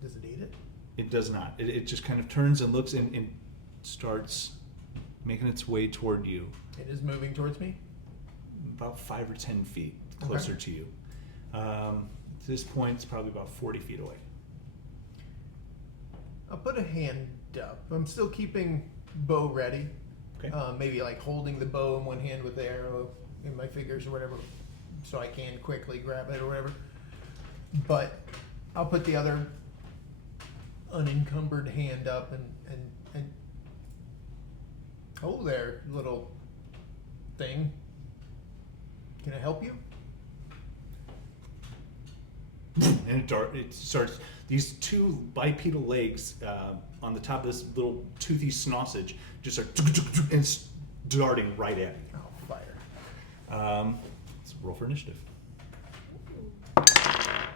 Does it eat it? It does not. It just kind of turns and looks and starts making its way toward you, It is moving towards me. about 5 or 10 feet closer Okay. to you. At this point, it's probably about 40 feet away. I'll put a hand up. I'm still keeping bow ready. Okay. Maybe like holding the bow in one hand with the arrow in my fingers or whatever, so I can quickly grab it or whatever. But I'll put the other unencumbered hand up and oh there, little thing. Can I help you? And it starts, these two bipedal legs on the top of this little toothy sausage just start and it's darting right at you. Oh, fire. Let's roll for initiative. Out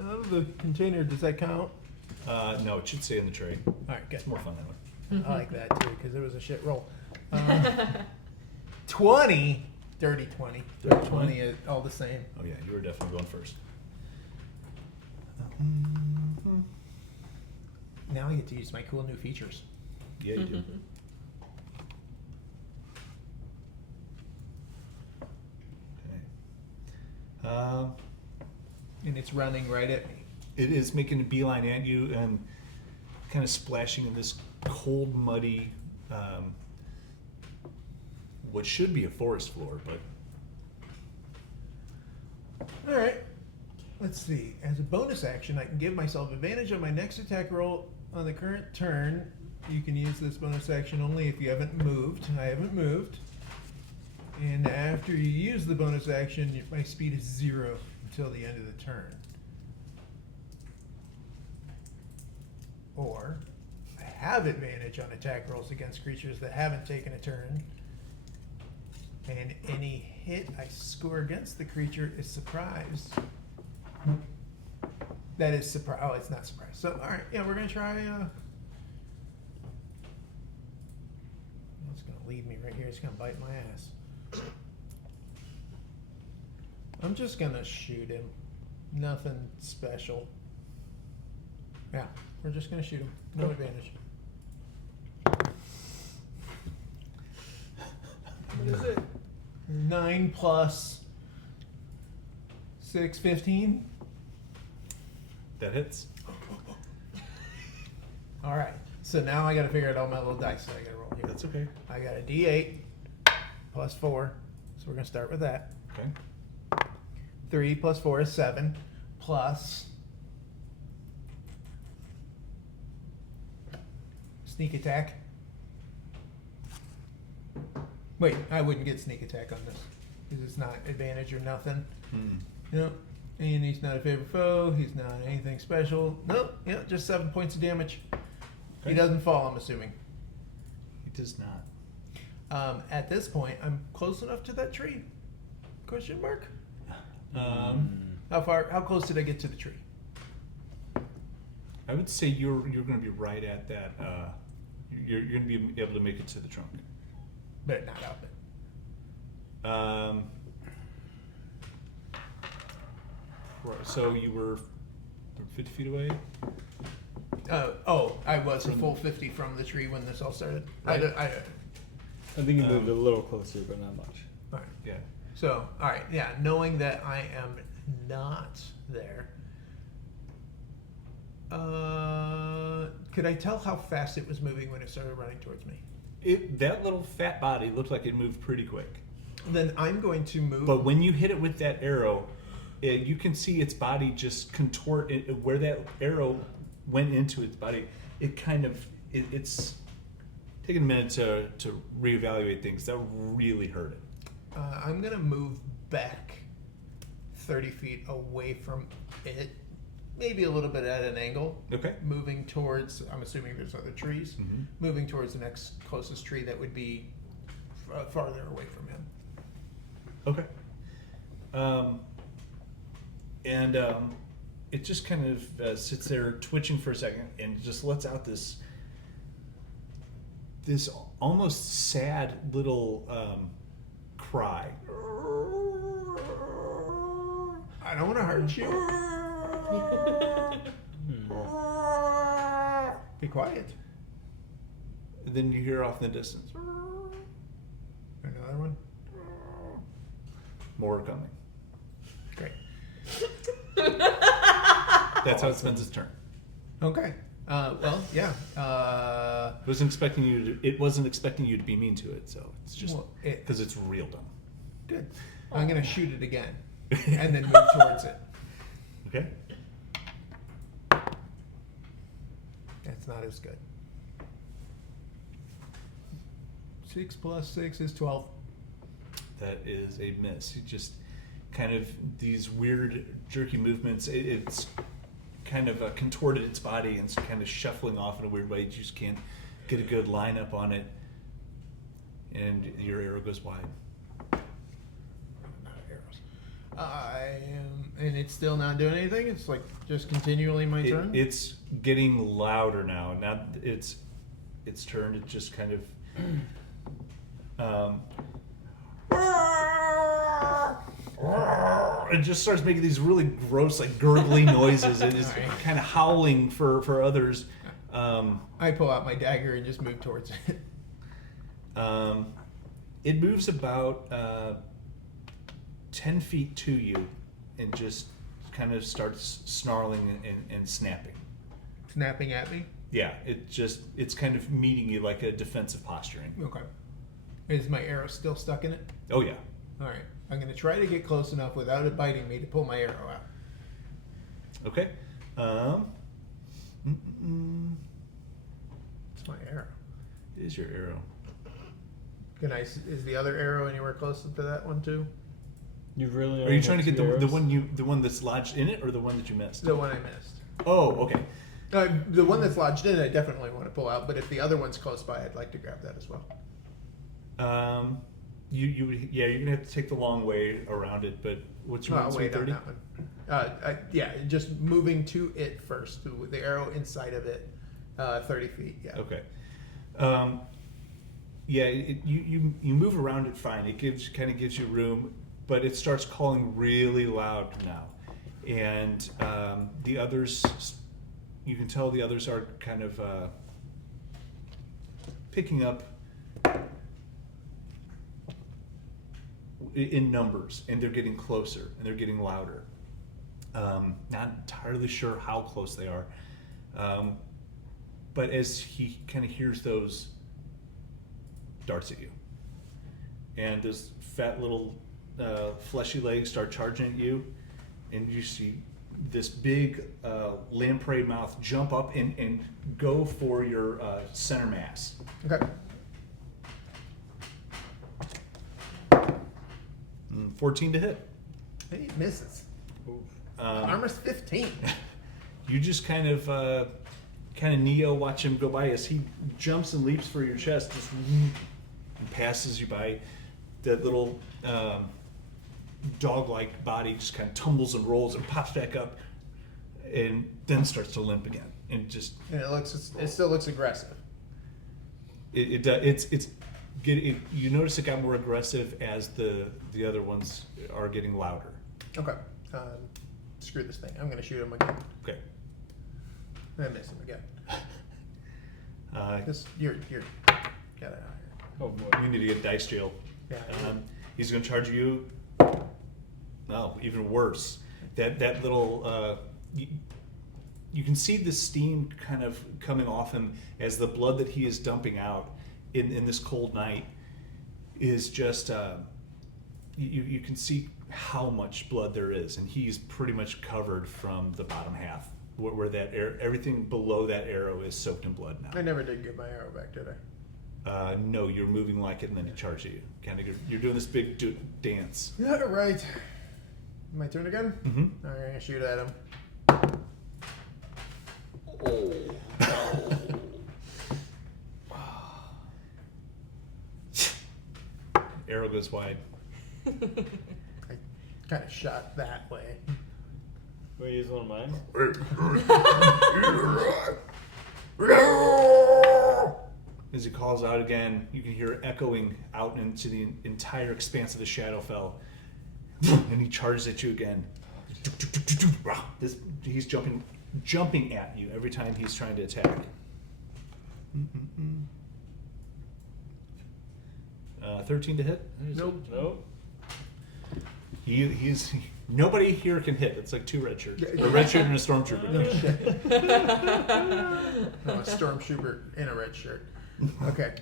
of the container, does that count? No, it should stay in the tray. All right, good. It's more fun that way. I like that too, because it was a shit roll. 20, dirty 20. Dirty 20 20? is all the same. Oh yeah, you were definitely going first. Now I get to use my cool new features. Yeah, you do. Okay. And it's running right at me. It is making a beeline at you and kind of splashing in this cold, muddy, what should be a forest floor, but All right. Let's see. As a bonus action, I can give myself advantage on my next attack roll on the current turn. You can use this bonus action only if you haven't moved. I haven't moved. And after you use the bonus action, my speed is 0 until the end of the turn. Or I have advantage on attack rolls against creatures that haven't taken a turn. And any hit I score against the creature is surprise. That is surprise. Oh, it's not surprise. So, all right, yeah, we're gonna try. It's gonna leave me right here. It's gonna bite my ass. I'm just gonna shoot him. Nothing special. Yeah, we're just gonna shoot him. No advantage. What is it? 9 plus 6, 15. That hits. All right. So now I got to figure out all my little dice that I got to roll here. That's okay. I got a D8 plus 4. So we're going to start with that. Okay. 3 plus 4 is 7. Plus sneak attack. Wait, I wouldn't get sneak attack on this because it's not advantage or nothing. Nope. And he's not a favorite foe. He's not anything special. Nope. Yeah, just 7 points of damage. He Okay. doesn't fall, I'm assuming. He does not. At this point, I'm close enough to that tree. Question mark? How close did I get to the tree? I would say you're going to be right at that. You're going to be able to make it to the trunk. But not up it. So you were 50 feet away? I was a full 50 from the tree when this all started. Right. I think you moved a little closer, but not much. all right. Yeah. So, all right, yeah, knowing that I am not there, could I tell how fast it was moving when it started running towards me? That little fat body looked like it moved pretty quick. Then I'm going to move. But when you hit it with that arrow, you can see its body just contort. Where that arrow went into its body, it kind of it's taking a minute to reevaluate things. That really hurt it. I'm going to move back 30 feet away from it, maybe a little bit at an angle. Okay. Moving towards, I'm assuming there's other trees, Mhm. moving towards the next closest tree that would be farther away from him. Okay. It just kind of sits there twitching for a second and just lets out this almost sad little cry. I don't want to hurt you. Be quiet. And then you hear off in the distance. Another one. More coming. Great. That's how it spends its turn. Okay. Well, yeah. It wasn't expecting you to be mean to it, so it's just Well, because it's real dumb. Good. I'm gonna shoot it again, and then move towards it. Okay. That's not as good. 6 plus 6 is 12. That is a miss. You just kind of these weird jerky movements. It's kind of contorted its body and it's kind of shuffling off in a weird way. You just can't get a good lineup on it, and your arrow goes wide. Not arrows. And it's still not doing anything. It's like just continually my turn. It's getting louder now. Now it's turn. It just kind of. It just starts making these really gross, like gurgly noises, and is kind of howling for others. I pull out my dagger and just move towards it. It moves about 10 feet to you, and just kind of starts snarling and snapping. Snapping at me. Yeah, it's kind of meeting you like a defensive posturing. Okay. Is my arrow still stuck in it? Oh yeah. All right. I'm going to try to get close enough without it biting me to pull my arrow out. Okay. It's my arrow. It is your arrow. Is the other arrow anywhere close to that one too? You really Are you trying to get the arrows? one that's lodged in it, or the one that you missed? The one I missed. Oh, okay. The one that's lodged in, I definitely want to pull out. But if the other one's close by, I'd like to grab that as well. You're gonna have to take the long way around it. But what's your I'll wait on 30? that one. Yeah, just moving to it first. The arrow inside of it, 30 feet. Yeah. Okay. You move around it fine. It kind of gives you room, but it starts calling really loud now, and the others, you can tell the others are kind of picking up in numbers, and they're getting closer and they're getting louder. Not entirely sure how close they are. But as he kind of hears those, darts at you. And those fat little fleshy legs start charging at you. And you see this big lamprey mouth jump up and go for your center mass. Okay. 14 to hit. He misses. Oof. Armor's 15. You just kind of Neo watch him go by as he jumps and leaps for your chest, just and passes you by. That little dog-like body just kind of tumbles and rolls and pops back up, and then starts to limp again. And just And it still looks aggressive. you notice it got more aggressive as the other ones are getting louder. Okay. Screw this thing. I'm gonna shoot him again. Okay. And miss him again. Cause you're get it out of here. Oh boy. You need to get dice jail. Yeah. He's going to charge you. No, even worse. That little. You can see the steam kind of coming off him as the blood that he is dumping out in this cold night is just. You can see how much blood there is, and he's pretty much covered from the bottom half, where that everything below that arrow is soaked in blood now. I never did get my arrow back, did I? No, you're moving like it, and then he charges at you. Kind of, you're doing this big dance. Yeah, right. My turn again? Mm-hmm. I'm gonna shoot at him. Arrow goes wide. I kind of shot that way. Will you use one of mine? As he calls out again, you can hear it echoing out into the entire expanse of the Shadowfell. And he charges at you again. He's jumping at you every time he's trying to attack. 13 to hit? Nope. Nope. He's nobody here can hit. It's like two red shirts. Yeah. A red shirt and a stormtrooper. No shit. No, a stormtrooper in a red shirt. Okay.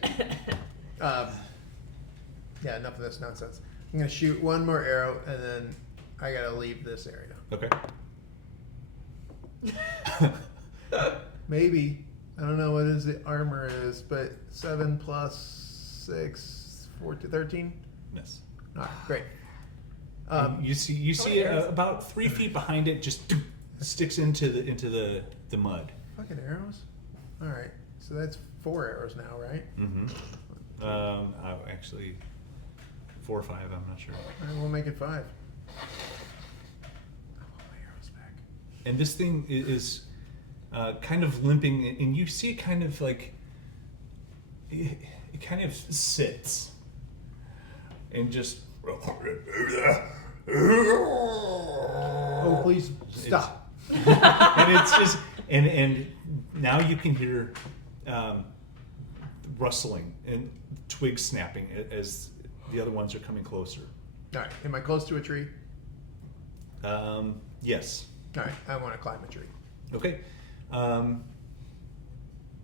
Yeah, enough of this nonsense. I'm gonna shoot one more arrow, and then I gotta leave this area. Okay. Maybe. I don't know what the armor is, but 7 plus 6, 14, 13? Miss. Alright, great. You see arrows? about 3 feet behind it, just sticks into the mud. Fucking arrows? Alright, so that's 4 arrows now, right? Mm-hmm. Actually, 4 or 5. I'm not sure. Alright, we'll make it 5. I want my arrows back. And this thing is kind of limping, and you see it kind of like it kind of sits and just. Oh, please stop. And it's just and now you can hear rustling and twigs snapping as the other ones are coming closer. Alright, am I close to a tree? Yes. Alright, I want to climb a tree. Okay.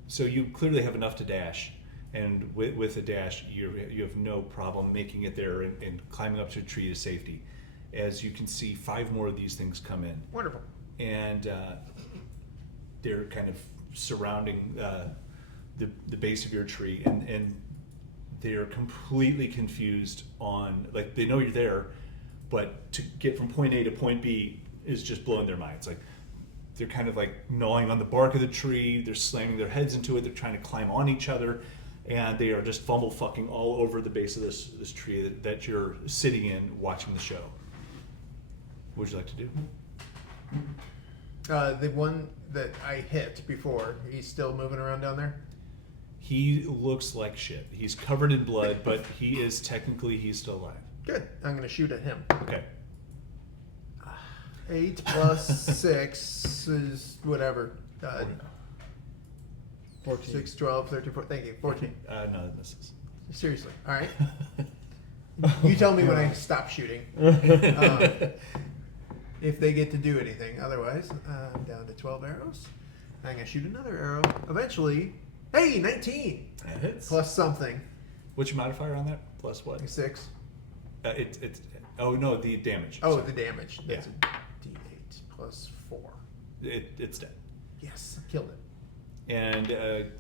So you clearly have enough to dash, and with a dash, you have no problem making it there and climbing up to a tree to safety. As you can see, 5 more of these things come in. Wonderful. And they're kind of surrounding the base of your tree, and they're completely confused on, like, they know you're there, but to get from point A to point B is just blowing their minds. Like, they're kind of like gnawing on the bark of the tree, they're slamming their heads into it, they're trying to climb on each other, and they are just fumble fucking all over the base of this tree that you're sitting in watching the show. What would you like to do? The one that I hit before, he's still moving around down there? He looks like shit. He's covered in blood, but he's still alive. Good. I'm going to shoot at him. Okay. 8 plus 6 is whatever. 14. 6, 12, 13, 14. Thank you. 14. No, this is. Seriously. All right. You tell me when I stop shooting. if they get to do anything. Otherwise, I'm down to 12 arrows. I'm gonna shoot another arrow. Eventually, hey, 19 That hits. plus something. What's your modifier on that? Plus what? 6. It's oh no, the damage. Oh, Sorry. the damage. That's Yeah. a D8 plus 4. It's dead. Yes, killed it. And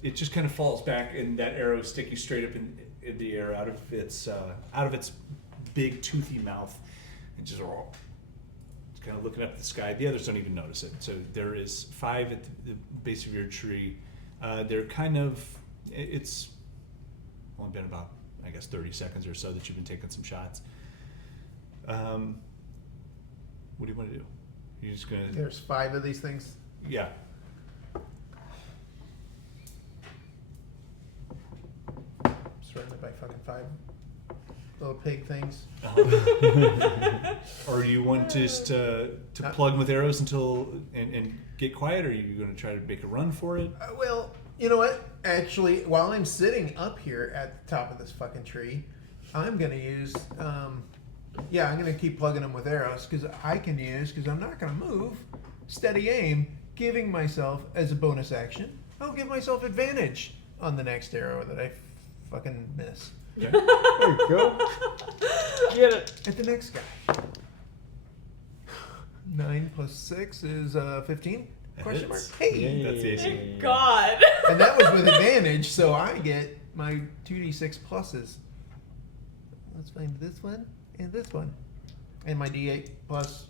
it just kind of falls back, and that arrow is sticking straight up in the air out of its big toothy mouth, and just it's kind of looking up at the sky. The others don't even notice it. So there is 5 at the base of your tree. They're kind of it's only been about, I guess, 30 seconds or so that you've been taking some shots. What do you want to do? You're just gonna There's 5 of these things. yeah. Surrounded by fucking 5 little pig things. Or do you want just to plug with arrows until and get quiet, or are you going to try to make a run for it? Well, you know what? Actually, while I'm sitting up here at the top of this fucking tree, I'm gonna use. I'm gonna keep plugging them with arrows because I'm not gonna move. Steady aim, giving myself as a bonus action. I'll give myself advantage on the next arrow that I fucking miss. There you go. Get it. At the next guy. 9 plus 6 is 15? That Question mark. hits. Hey! That's the AC. Thank God. And that was with advantage, so I get my 2d6 pluses. Let's find this one and this one. And my d8 plus.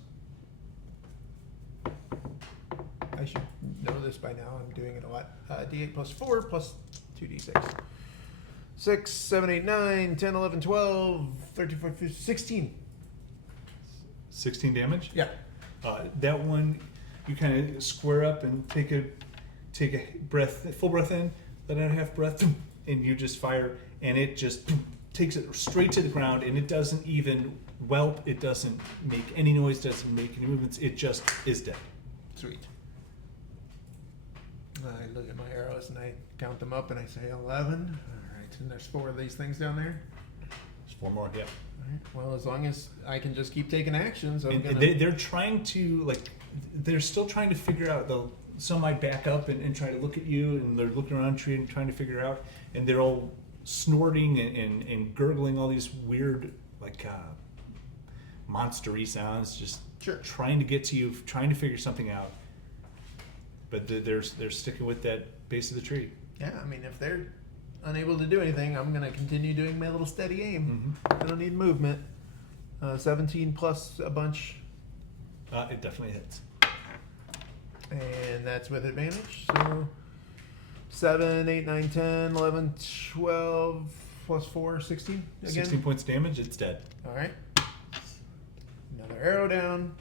I should know this by now, I'm doing it a lot. D8 plus 4 plus 2d6. 6, 7, 8, 9, 10, 11, 12, 13, 14, 15, 16. 16 damage. Yeah. That one, you kind of square up and take a breath, full breath in, let out a half breath, and you just fire, and it just takes it straight to the ground, and it doesn't even whelp, it doesn't make any noise, doesn't make any movements, it just is dead. Sweet. I look at my arrows and I count them up and I say 11. All right, and there's 4 of these things down there. There's 4 more, yeah. All right. Well, as long as I can just keep taking actions, I'm And gonna. they're trying to, they're still trying to figure out, some might back up and try to look at you, and they're looking around the tree and trying to figure out, and they're all snorting and gurgling all these weird, monster-y sounds, just Sure. trying to get to you, trying to figure something out. But they're sticking with that base of the tree. Yeah, I mean, if they're unable to do anything, I'm gonna continue doing my little steady aim. I don't need movement. 17 plus a bunch, It definitely hits. and that's with advantage. So 7, 8, 9, 10, 11, 12 plus 4, 16 again. 16 points damage, it's dead. All right. Another arrow down.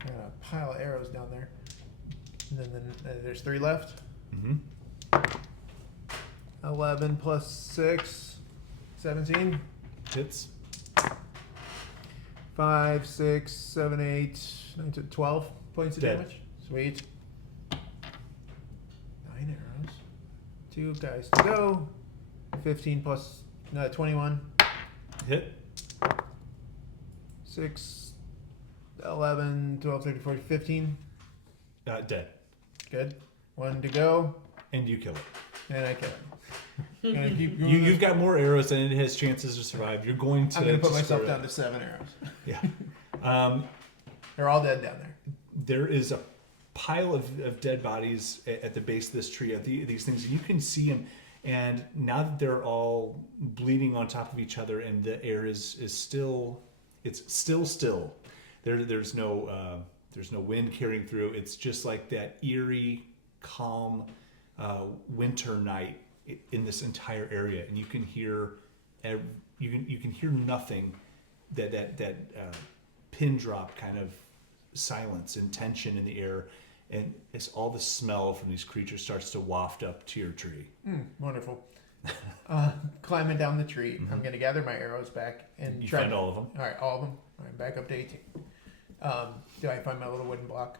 Got a pile of arrows down there. And then there's 3 left. Mm-hmm. 11 plus 6, 17. Hits. 5, 6, 7, 8, 9, 10, 12 points of Dead. damage. Sweet. 9 arrows. 2 dice to go. 15 plus 21. Hit. 6, 11, 12, 13, 14, 15. Dead. Good. 1 to go. And you kill it. And I kill it. Gonna keep going. You've got more arrows than it has chances to survive. You're going to. I'm gonna put to myself square down up. to 7 arrows. Yeah. They're all dead down there. There is a pile of dead bodies at the base of this tree of these things, and you can see them. And now that they're all bleeding on top of each other, and the air is still, it's still. There's no wind carrying through. It's just like that eerie, calm winter night in this entire area, and you can hear you can hear nothing. That pin drop kind of silence and tension in the air, and it's all the smell from these creatures starts to waft up to your tree. Wonderful. Climbing down the tree, I'm gonna gather my arrows back and You try find all of them. All right, all of them. All right, back up to 18. Do I find my little wooden block?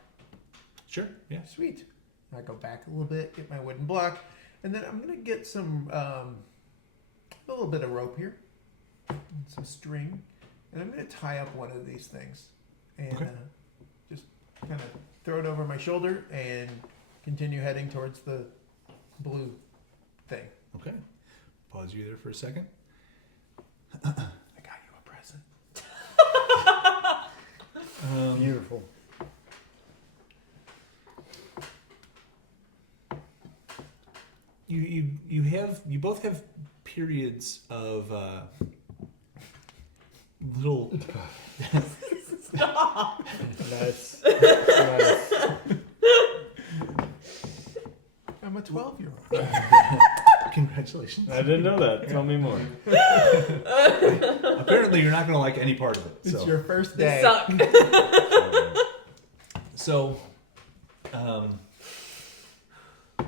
Sure. Yeah. Sweet. I go back a little bit, get my wooden block, and then I'm gonna get some a little bit of rope here, and some string, and I'm gonna tie up one of these things, and Okay. kind of throw it over my shoulder and continue heading towards the blue thing. Okay. Pause you there for a second. I got you a present. Beautiful. You both have periods of little. Stop. Nice. I'm a 12-year-old. Congratulations. I didn't know that. Tell me more. Apparently, you're not going to like any part of it. It's So. your first They day. suck. So,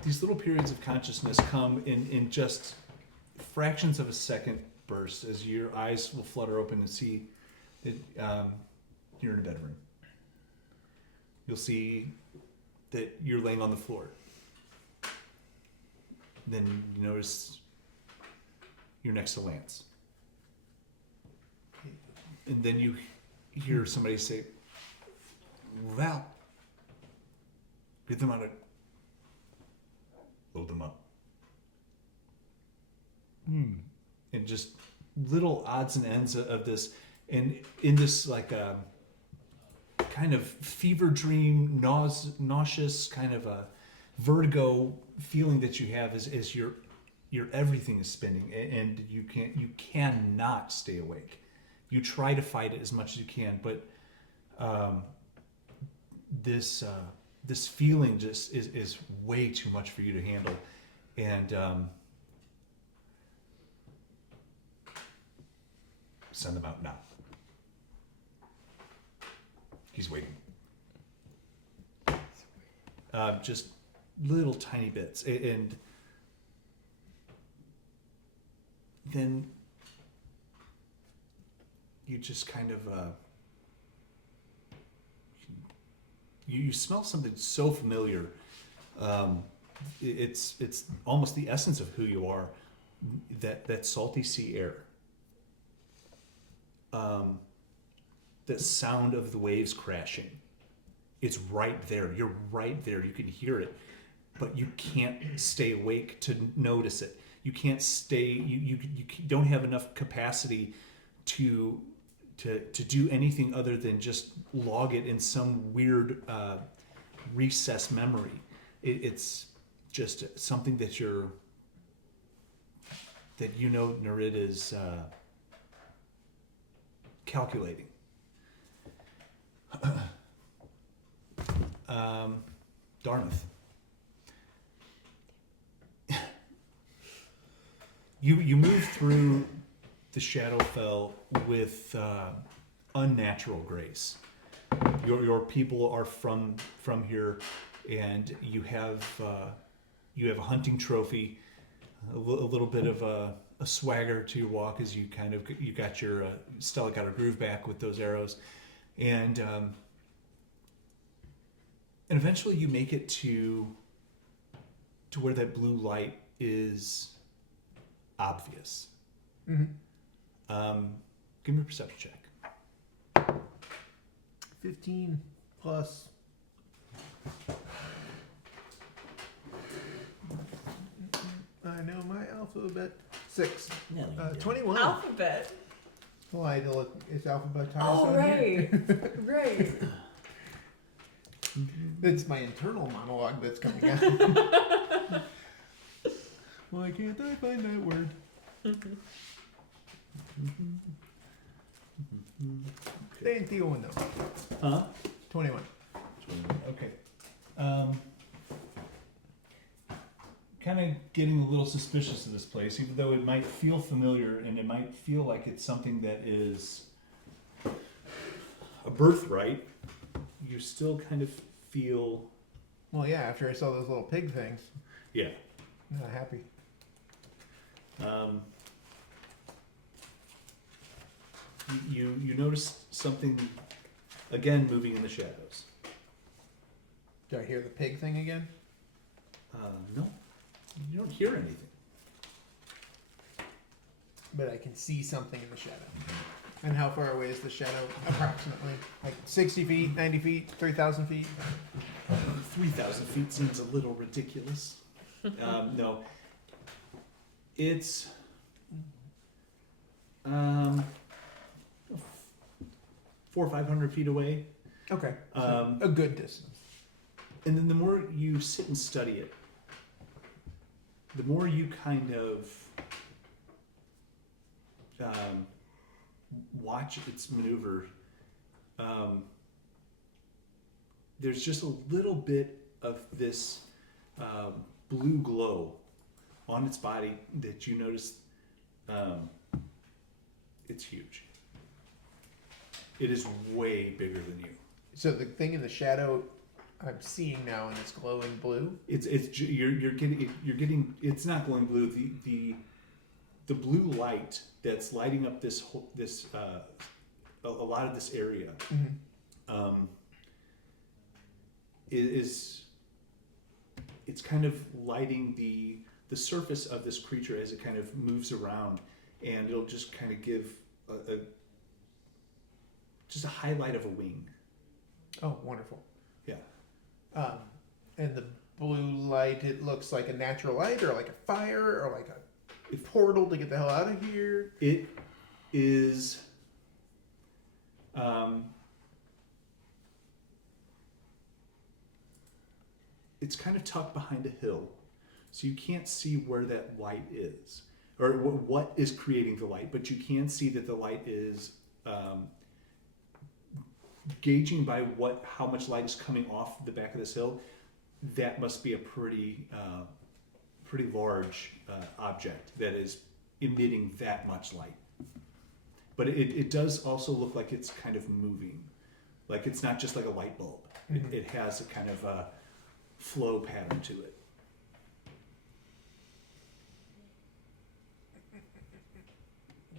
these little periods of consciousness come in just fractions of a second bursts as your eyes will flutter open and see that you're in a bedroom. You'll see that you're laying on the floor. Then you notice you're next to Lance. And then you hear somebody say, Val, get them out of... Load them up. And just little odds and ends of this. And in this like kind of fever dream, nauseous kind of a vertigo feeling that you have is your everything is spinning and you cannot stay awake. You try to fight it as much as you can, but this feeling just is way too much for you to handle, and send them out now. He's waiting. Just little tiny bits, and then you just kind of you smell something so familiar. It's almost the essence of who you are. That salty sea air. The sound of the waves crashing. It's right there. You're right there. You can hear it, but you can't stay awake to notice it. You can't stay. You don't have enough capacity to do anything other than just log it in some weird recessed memory. It's just something that Nereid is calculating. Darmythe. You move through the Shadowfell with unnatural grace. Your people are from here, and you have a hunting trophy, a little bit of a swagger to your walk as you got your Stella got her groove back with those arrows, and eventually you make it to where that blue light is obvious. Mm-hmm. Give me a perception check. 15 plus. I know my alphabet. 6. 21. Alphabet. Well, I had to look. It's alphabetized Oh, on right. here. Right. It's my internal monologue that's coming out. Why can't I find that word? Thank you, no. Huh? 21. Okay. Kind of getting a little suspicious of this place, even though it might feel familiar and it might feel like it's something that is a birthright. You still kind of feel... Well, yeah, after I saw those little pig things. Yeah. Not happy. You notice something again moving in the shadows. Do I hear the pig thing again? No, you don't hear anything. But I can see something in the shadow. And how far away is the shadow approximately? Like 60 feet, 90 feet, 3,000 feet? 3,000 feet seems a little ridiculous. No. It's 400 or 500 feet away. Okay. So a good distance. And then the more you sit and study it, the more you kind of watch its maneuver. There's just a little bit of this blue glow on its body that you notice. It's huge. It is way bigger than you. So the thing in the shadow I'm seeing now, and it's glowing blue. You're getting it's not glowing blue. The blue light that's lighting up this a lot of this area is it's kind of lighting the surface of this creature as it kind of moves around, and it'll just kind of give just a highlight of a wing. Oh, wonderful. Yeah. And the blue light, it looks like a natural light or like a fire or like a portal to get the hell out of here. It is it's kind of tucked behind a hill, so you can't see where that light is or what is creating the light, but you can see that the light is gauging by how much light is coming off the back of this hill. That must be a pretty large object that is emitting that much light. But it does also look like it's kind of moving, like it's not just like a light bulb. Mm-hmm. It has a kind of a flow pattern to it.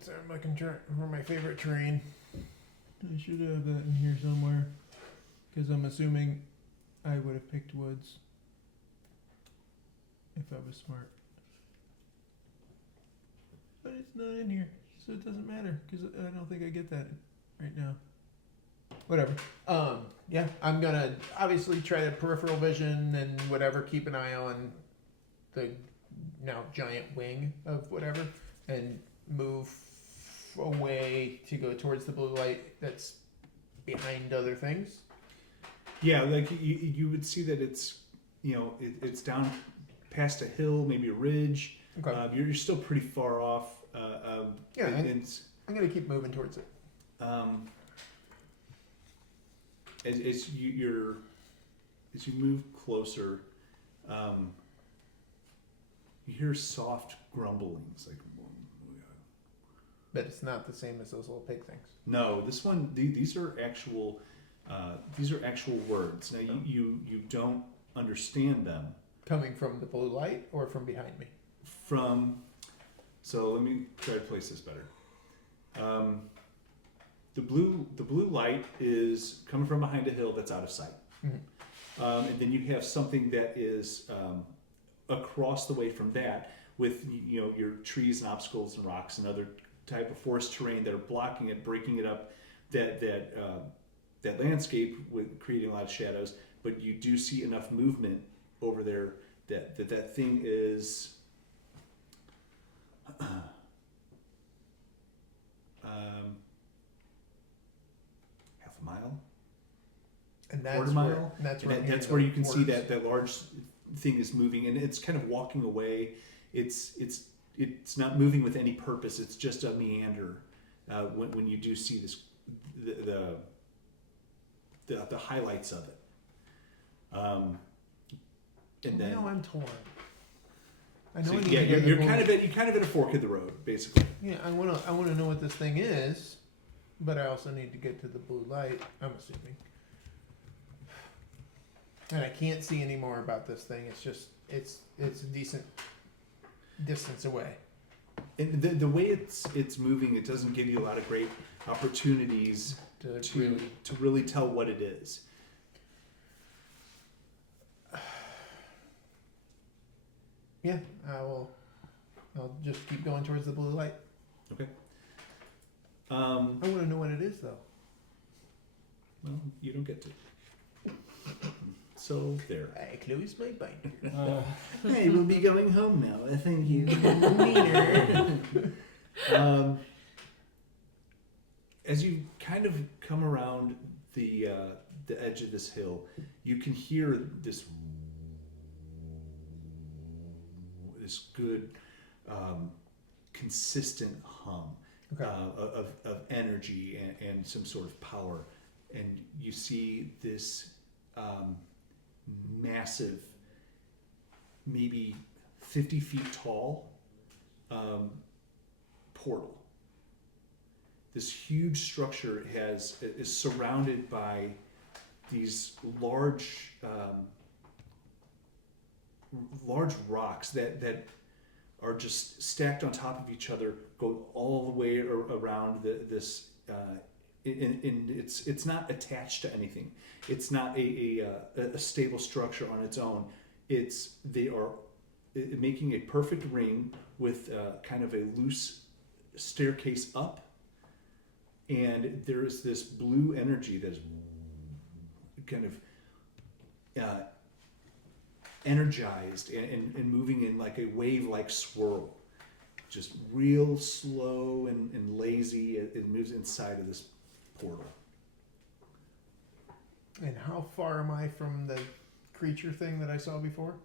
So I'm looking for my favorite terrain. I should have that in here somewhere, because I'm assuming I would have picked woods if I was smart. But it's not in here, so it doesn't matter, because I don't think I get that right now. Whatever. Yeah, I'm gonna obviously try to peripheral vision and whatever, keep an eye on the now giant wing of whatever, and move away to go towards the blue light that's behind other things. Yeah, like you would see that it's it's down past a hill, maybe a ridge. Okay. You're still pretty far off. Yeah, and I'm gonna keep moving towards it. as you move closer, you hear soft grumblings, like. But it's not the same as those little pig things. No, this one. These are actual words. Now you don't understand them. Coming from the blue light or from behind me? So let me try to place this better. The blue light is coming from behind a hill that's out of sight. Mm-hmm. And then you have something that is across the way from that, with your trees and obstacles and rocks and other type of forest terrain that are blocking it, breaking it up. That landscape with creating a lot of shadows, but you do see enough movement over there that thing is half a mile, And quarter mile. That's where you can see that large thing is moving, and it's kind of walking away. It's not moving with any purpose. It's just a meander. When you do see this, the highlights of it. And then now I'm torn. I know. so I need yeah, to get you're the blue- kind of at a fork of the road, basically. Yeah, I wanna know what this thing is, but I also need to get to the blue light. I'm assuming. And I can't see any more about this thing. It's just it's a decent distance away. And the way it's moving, it doesn't give you a lot of great opportunities to really tell what it is. Yeah, I'll just keep going towards the blue light. Okay. I want to know what it is, though. Well, you don't get to. So there. I close my binder. Hey, we'll be going home now. Thank you. As you kind of come around the edge of this hill, you can hear this good, consistent hum of energy and some sort of power, and you see this massive, maybe 50 feet tall portal. This huge structure is surrounded by these large rocks that are just stacked on top of each other, go all the way around this. It's not attached to anything. It's not a stable structure on its own. They are making a perfect ring with kind of a loose staircase up, and there is this blue energy that's kind of energized and moving in like a wave-like swirl, just real slow and lazy. It moves inside of this portal. And how far am I from the creature thing that I saw before?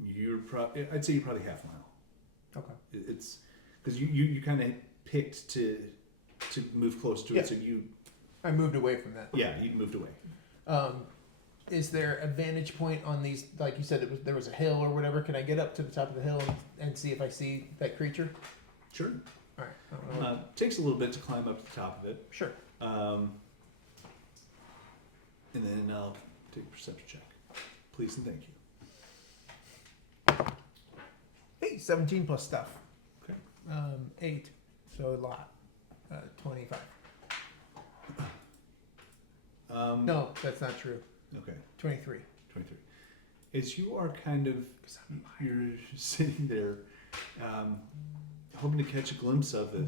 I'd say you're probably half a mile. Okay. It's because you kind of picked to move close to it, so I moved away from that. Yeah, you moved away. Is there a vantage point on these? Like you said, there was a hill or whatever. Can I get up to the top of the hill and see if I see that creature? Sure. All right. Takes a little bit to climb up to the top of it. Sure. And then I'll take a perception check. Please and thank you. Hey, 17 plus stuff. Okay. 8, so a lot. 25. No, that's not true. Okay. 23. 23. As you are kind of, you're sitting there, hoping to catch a glimpse of it,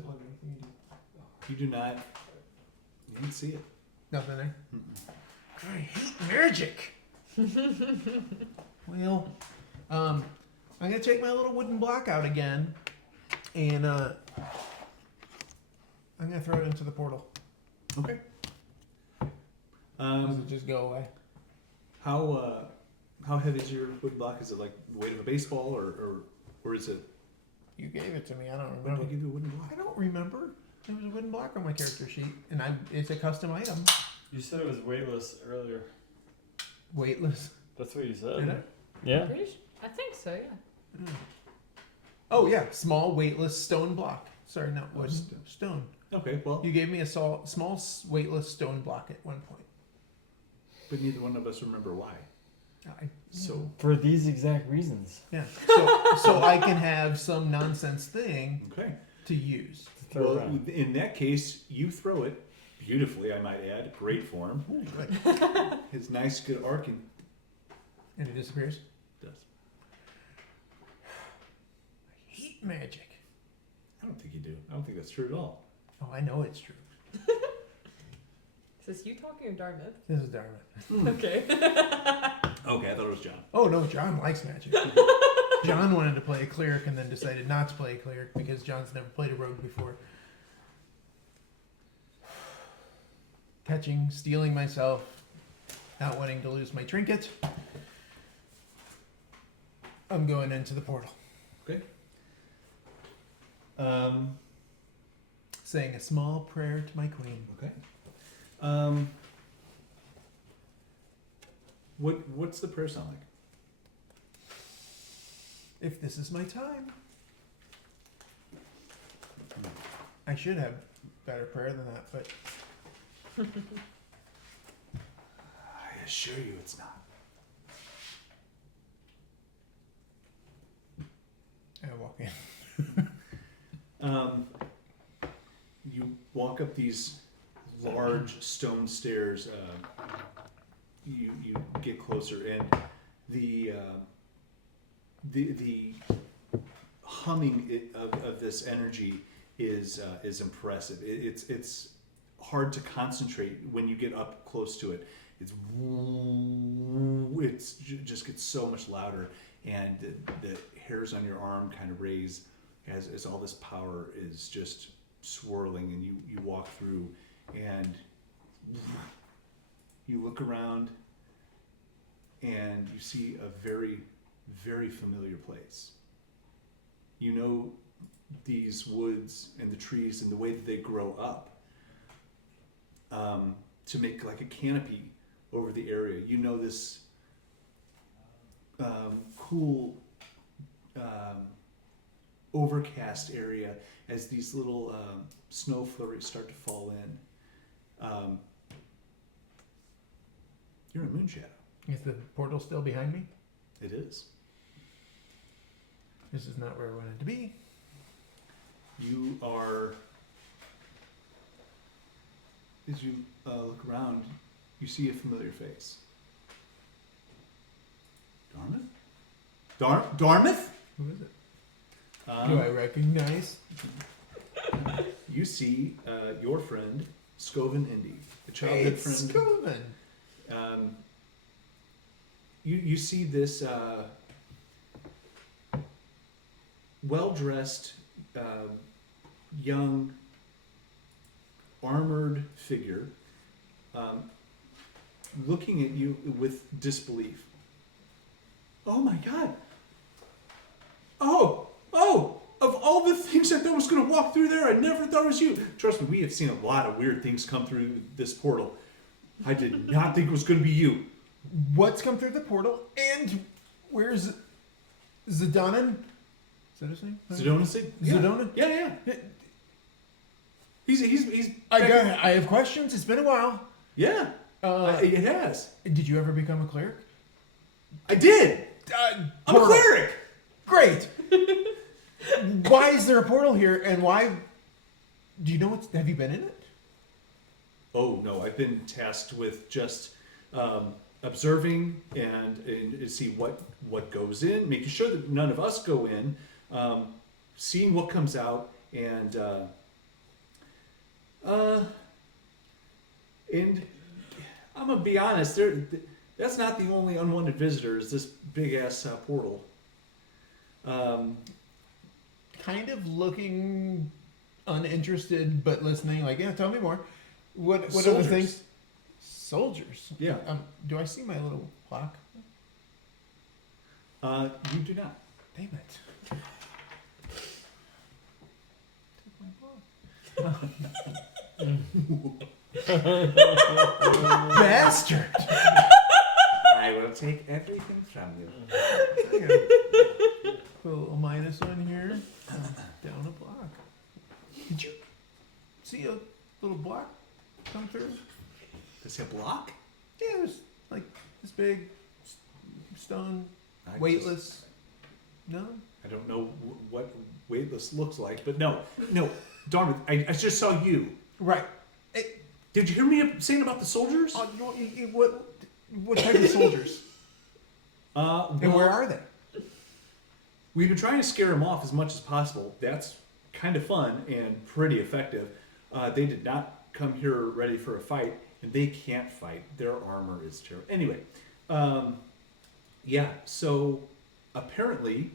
you do not, you didn't see it. Nothing there. Mm-mm. I hate magic. Well, I'm gonna take my little wooden block out again, and I'm gonna throw it into the portal. Okay. Does it just go away? How heavy is your wood block? Is it like the weight of a baseball, or is it? You gave it to me. I don't When remember. did I give you a wooden block? I don't remember. There was a wooden block on my character sheet, and it's a custom item. You said it was weightless earlier. Weightless. That's what you said. Did I? Yeah. I think so, yeah. Oh yeah, small weightless stone block. Sorry, not wood. Stone. Stone. Okay, well, You gave me a small weightless stone block at one point. but neither one of us remember why. So For these exact reasons. Yeah. So I can have some nonsense thing okay. to use. Throw Well, around. in that case, you throw it beautifully. I might add, great form. Ooh, good. His nice, good arc and And it disappears. does. I hate magic. I don't think you do. I don't think that's true at all. Oh, I know it's true. Is this you talking or Dartmouth? This is Darmythe. Okay. Okay, I thought it was John. Oh no, John likes magic. John wanted to play a cleric and then decided not to play a cleric because John's never played a rogue before. Catching, stealing myself, not wanting to lose my trinket. I'm going into the portal, Okay. saying a small prayer to my queen. Okay. What's the prayer sound like? If this is my time. I should have better prayer than that, but I assure you, it's not. I walk in. You walk up these large stone stairs. You get closer, and the humming of this energy is impressive. It's hard to concentrate when you get up close to it. Just gets so much louder, and the hairs on your arm kind of raise as all this power is just swirling, and you walk through, and you look around, and you see a very, very familiar place. You know these woods and the trees and the way that they grow up to make like a canopy over the area. You know this cool overcast area as these little snow flurries start to fall in. You're in Moonshadow. Is the portal still behind me? It is. This is not where I wanted to be. You are, as you look around, you see a familiar face. Darmythe? Darmythe? Who is it? Do I recognize? You see your friend, Scoven Indy, a childhood friend. Scoven. You see this well-dressed, young, armored figure looking at you with disbelief. Oh my God! Oh! Of all the things I thought was going to walk through there, I never thought it was you. Trust me, we have seen a lot of weird things come through this portal. I did not think it was going to be you. What's come through the portal? And where's Zedonin? Is that his name? Zedonin? Zedonin? Yeah. He's I have questions. It's been a while. Yeah. It has. Did you ever become a cleric? I did. I'm a cleric. Great. Why is there a portal here, and why? Do you know what's? Have you been in it? Oh no, I've been tasked with just observing and see what goes in, making sure that none of us go in, seeing what comes out, and I'm gonna be honest. That's not the only unwanted visitor. Is this big ass portal? Kind of looking uninterested, but listening. Like, yeah, tell me more. What other Soldiers. things? Soldiers. Yeah. Do I see my little clock? You do not. Damn it. Took my clock. Bastard. I will take everything from you. I gotta put a little minus on here. Down a block. Did you see a little block come through? Does it block? Yeah, it was like this big stone, I weightless. No? I don't know what weightless looks like, but no, Darmythe, I just saw you. Right. Did you hear me saying about the soldiers? What type of soldiers? And where are they? We've been trying to scare them off as much as possible. That's kind of fun and pretty effective. They did not come here ready for a fight, and they can't fight. Their armor is terrible. Anyway, yeah, so apparently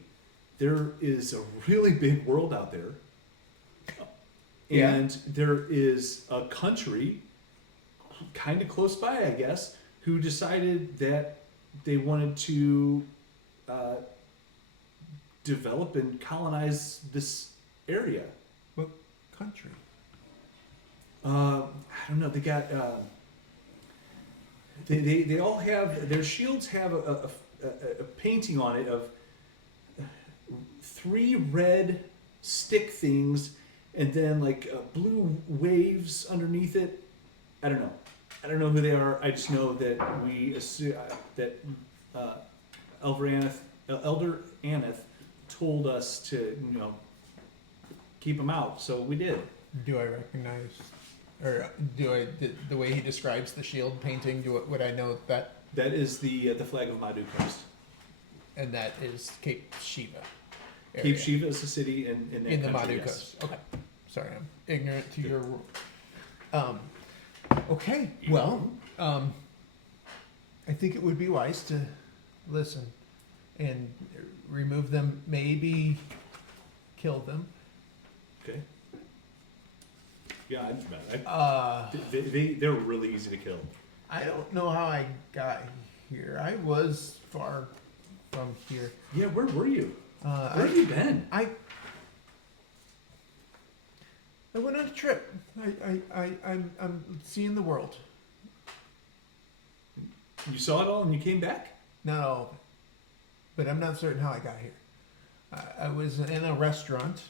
there is a really big world out there. And there is a country kind of close by, I guess, who decided that they wanted to develop and colonize this area. What country? I don't know. They got they all have their shields have a painting on it of 3 red stick things, and then like blue waves underneath it. I don't know who they are. I just know that we assume that Elder Aneth told us to keep them out, so we did. Do I recognize, or the way he describes the shield painting? Would I know that? That is the flag of Madu Coast. And that is Cape Shiva. Cape Shiva is a city in that in the country, Madu yes. Coast. Okay. Sorry, I'm ignorant to your rule. Okay, well, I think it would be wise to listen and remove them, maybe kill them. Okay. Yeah, they're really easy to kill. I don't know how I got here. I was far from here. Yeah, where were you? Where have you been? I went on a trip. I'm seeing the world. You saw it all and you came back? Not all of it, but I'm not certain how I got here. I was in a restaurant,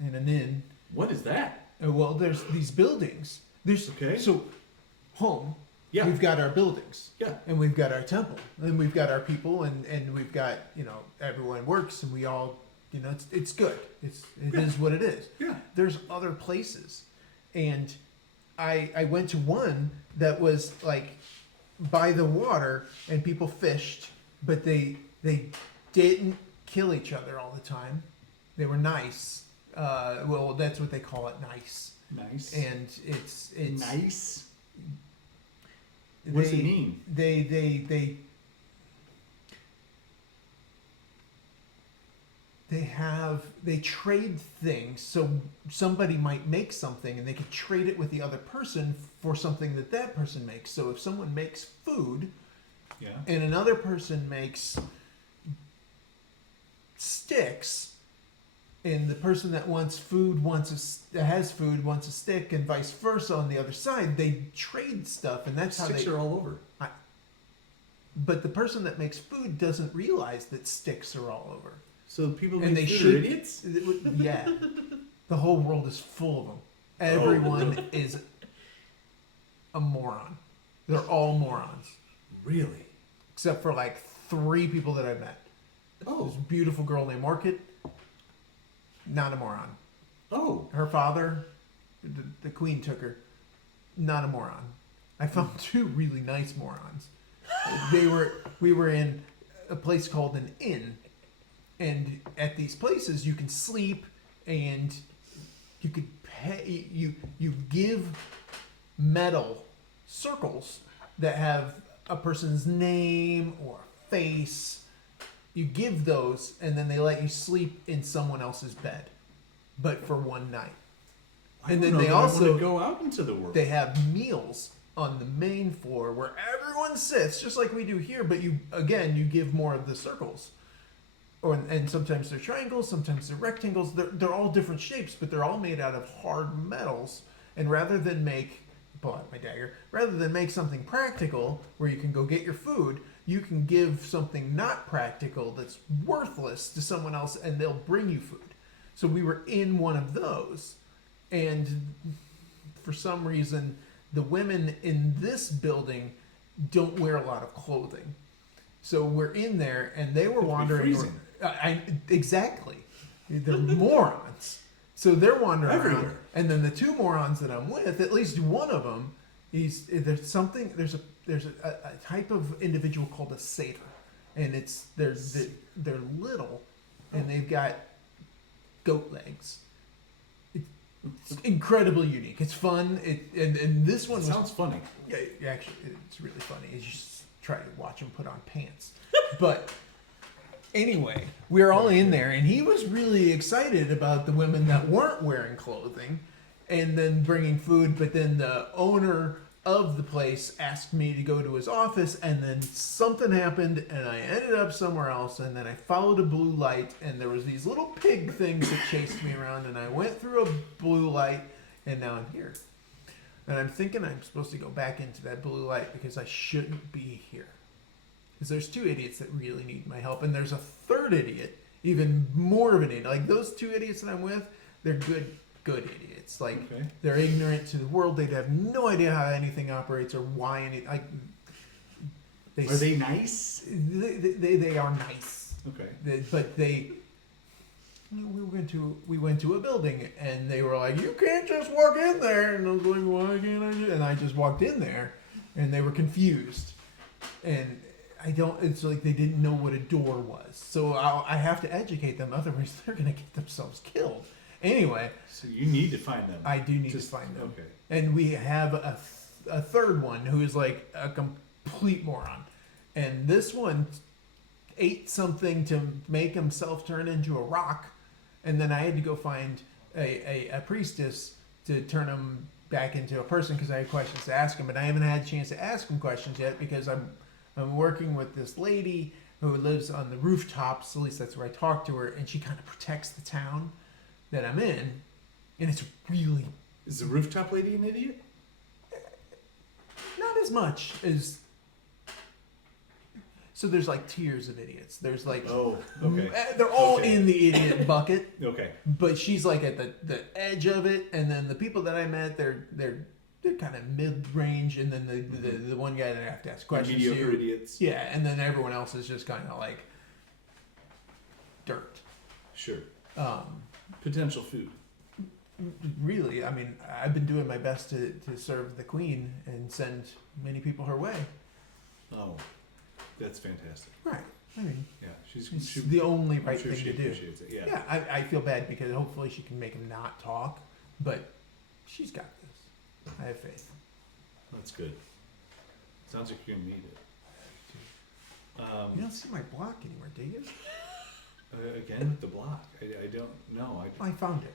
in an inn. What is that? Well, there's these buildings. There's Okay. So, home. Yeah. We've got our buildings. Yeah. And we've got our temple, and we've got our people, and we've got, everyone works, and we all, it's good. It is what it is. Yeah. There's other places, and I went to one that was like by the water, and people fished, but they didn't kill each other all the time. They were nice. Well, that's what they call it, nice. Nice. And it's nice. What does it mean? They trade things, so somebody might make something and they could trade it with the other person for something that person makes. So if someone makes food, Yeah. and another person makes sticks, and the person that wants food has food wants a stick, and vice versa on the other side, they trade stuff, and that's how Sticks they. are all over. But the person that makes food doesn't realize that sticks are all over. So people And make they food should- are idiots? Yeah, the whole world is full of them. Everyone is a moron. They're all morons, Really? except for like 3 people that I've met. Oh. This beautiful girl named Market, not a moron. Oh. Her father, the queen took her, not a moron. I found 2 really nice morons. We were in a place called an inn, and at these places you can sleep, and you could pay. You give metal circles that have a person's name or face. You give those, and then they let you sleep in someone else's bed, but for one night. And then they also go out into the world. they have meals on the main floor where everyone sits, just like we do here. But you give more of the circles, and sometimes they're triangles, sometimes they're rectangles. They're all different shapes, but they're all made out of hard metals. And rather than make something practical where you can go get your food, you can give something not practical that's worthless to someone else, and they'll bring you food. So we were in one of those, and for some reason, the women in this building don't wear a lot of clothing. So we're in there, and they were wandering. freezing. Exactly. They're morons. So they're wandering around, Everywhere. and then the 2 morons that I'm with, at least one of them, there's a type of individual called a satyr, and they're little, and they've got goat legs. It's incredibly unique. It's fun. And this one Sounds funny. Yeah, actually, it's really funny. You just try to watch him put on pants. But anyway, we were all in there, and he was really excited about the women that weren't wearing clothing, and then bringing food. But then the owner of the place asked me to go to his office, and then something happened, and I ended up somewhere else. And then I followed a blue light, and there was these little pig things that chased me around, and I went through a blue light, and now I'm here. And I'm thinking I'm supposed to go back into that blue light because I shouldn't be here. Because there's 2 idiots that really need my help, and there's a 3rd idiot, even more of an idiot. Like those 2 idiots that I'm with, they're good idiots. Like Okay. they're ignorant to the world. They'd have no idea how anything operates or why any. Are they nice? They are nice. Okay. But we went to a building, and they were like, "You can't just walk in there." And I was like, "Why can't I do?" And I just walked in there, and they were confused, and it's like they didn't know what a door was. So I have to educate them, otherwise they're gonna get themselves killed. Anyway, So you need to find them. I do need Just- to find them. Okay. And we have a third one who is like a complete moron. And this one ate something to make himself turn into a rock. And then I had to go find a priestess to turn him back into a person because I had questions to ask him. But I haven't had a chance to ask him questions yet because I'm working with this lady who lives on the rooftops. At least that's where I talk to her. And she kind of protects the town that I'm in. And it's really Is the rooftop lady an idiot? not as much as. So there's like tiers of idiots. There's like Oh, okay. they're all Okay. in the idiot bucket, Okay. but she's like at the edge of it. And then the people that I met, they're kind of mid range. And then the one guy that I have to ask questions Mediocre to, idiots. yeah. And then everyone else is just kind of like dirt. Sure. Um, Potential food. really, I mean, I've been doing my best to serve the queen and send many people her way. Oh, that's fantastic. Right. I mean, Yeah, she's it's she, the only I'm right sure thing she to do. appreciates it. Yeah. Yeah, I feel bad because hopefully she can make him not talk, but she's got this. I have faith. That's good. Sounds like you're gonna need it. You don't see my block anywhere, do you? Again with the block. I don't know. I found it,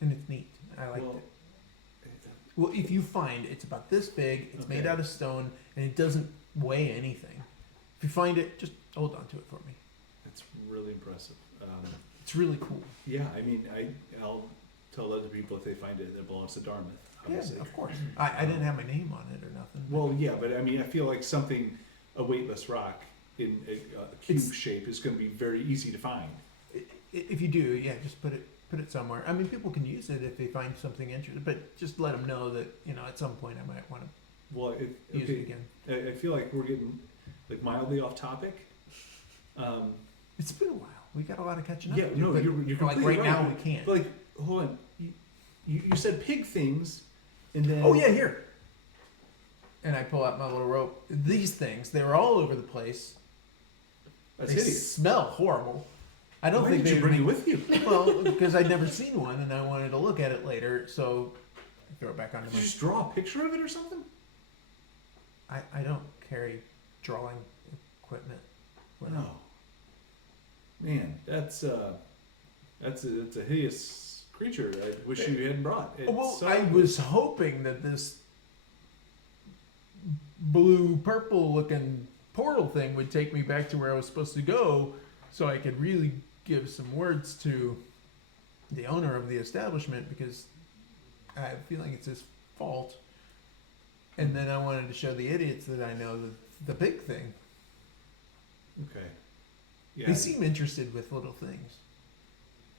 and it's neat. I liked Well, it. Well, if you find it's about this big, it's made Okay. out of stone, and it doesn't weigh anything. If you find it, just hold on to it for me. It's really impressive. It's really cool. Yeah, I mean, I'll tell other people if they find it that belongs to Darmythe. Obviously. Yeah, of course. I didn't have my name on it or nothing. Well, yeah, but I mean, I feel like a weightless rock in a cube It's- shape is going to be very easy to find. If you do, yeah, just put it somewhere. I mean, people can use it if they find something interesting, but just let them know that at some point I might want Well, to use it okay, again. I feel like we're getting like mildly off topic. It's been a while. We got a lot of catching up. Yeah, to do, no, but you're like completely right right. now we can't. But like, hold on, you said pig things, and then Oh yeah, here. And I pull out my little rope. These things, they were all over the place. that's They hideous. smell horrible. I don't Why think did they you bring it with you? Well, because I'd never seen one and I wanted to look at it later, so I throw it back onto Did my. you just draw a picture of it or something? I don't carry drawing equipment. with me. No. Man, that's a hideous creature. I wish you hadn't brought. It's Well, so- I was hoping that this blue purple looking portal thing would take me back to where I was supposed to go so I could really give some words to the owner of the establishment because I have a feeling it's his fault. And then I wanted to show the idiots that I know the big thing. Okay. Yeah. They seem interested with little things.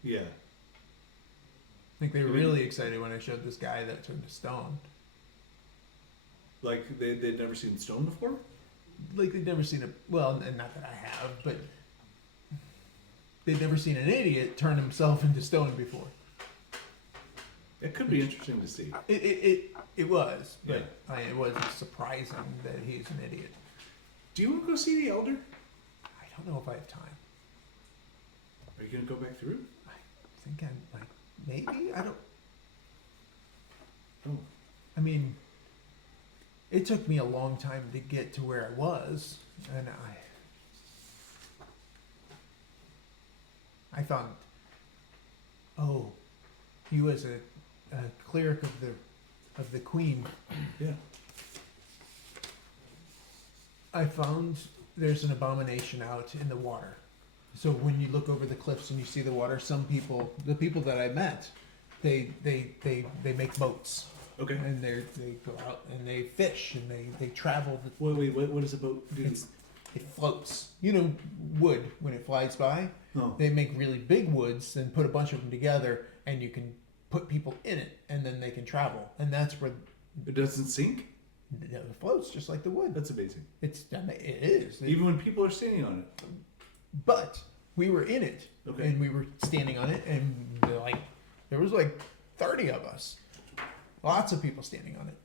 Yeah. I think they were I mean- really excited when I showed this guy that turned to stone. Like they'd never seen stone before. Like they'd never seen not that I have, but they'd never seen an idiot turn himself into stone before. It could be interesting to see. It was, but it wasn't surprising that he's an idiot. Do you want to go see the elder? I don't know if I have time. Are you gonna go back through? I think I'm like maybe I don't. Oh. I mean, it took me a long time to get to where I was, and I found. Oh, you as a cleric of the queen. Yeah. I found there's an abomination out in the water. So when you look over the cliffs and you see the water, the people that I met, they make boats Okay. and they go out and they fish and they travel. Wait. What does a boat do? It floats. You know, wood when it flies by. Oh. They make really big woods and put a bunch of them together, and you can put people in it, and then they can travel. And that's where It doesn't sink. it floats just like the wood. That's amazing. It is. Even when people are standing on it. But we were in it, Okay. and we were standing on it, and there was like 30 of us, lots of people standing on it,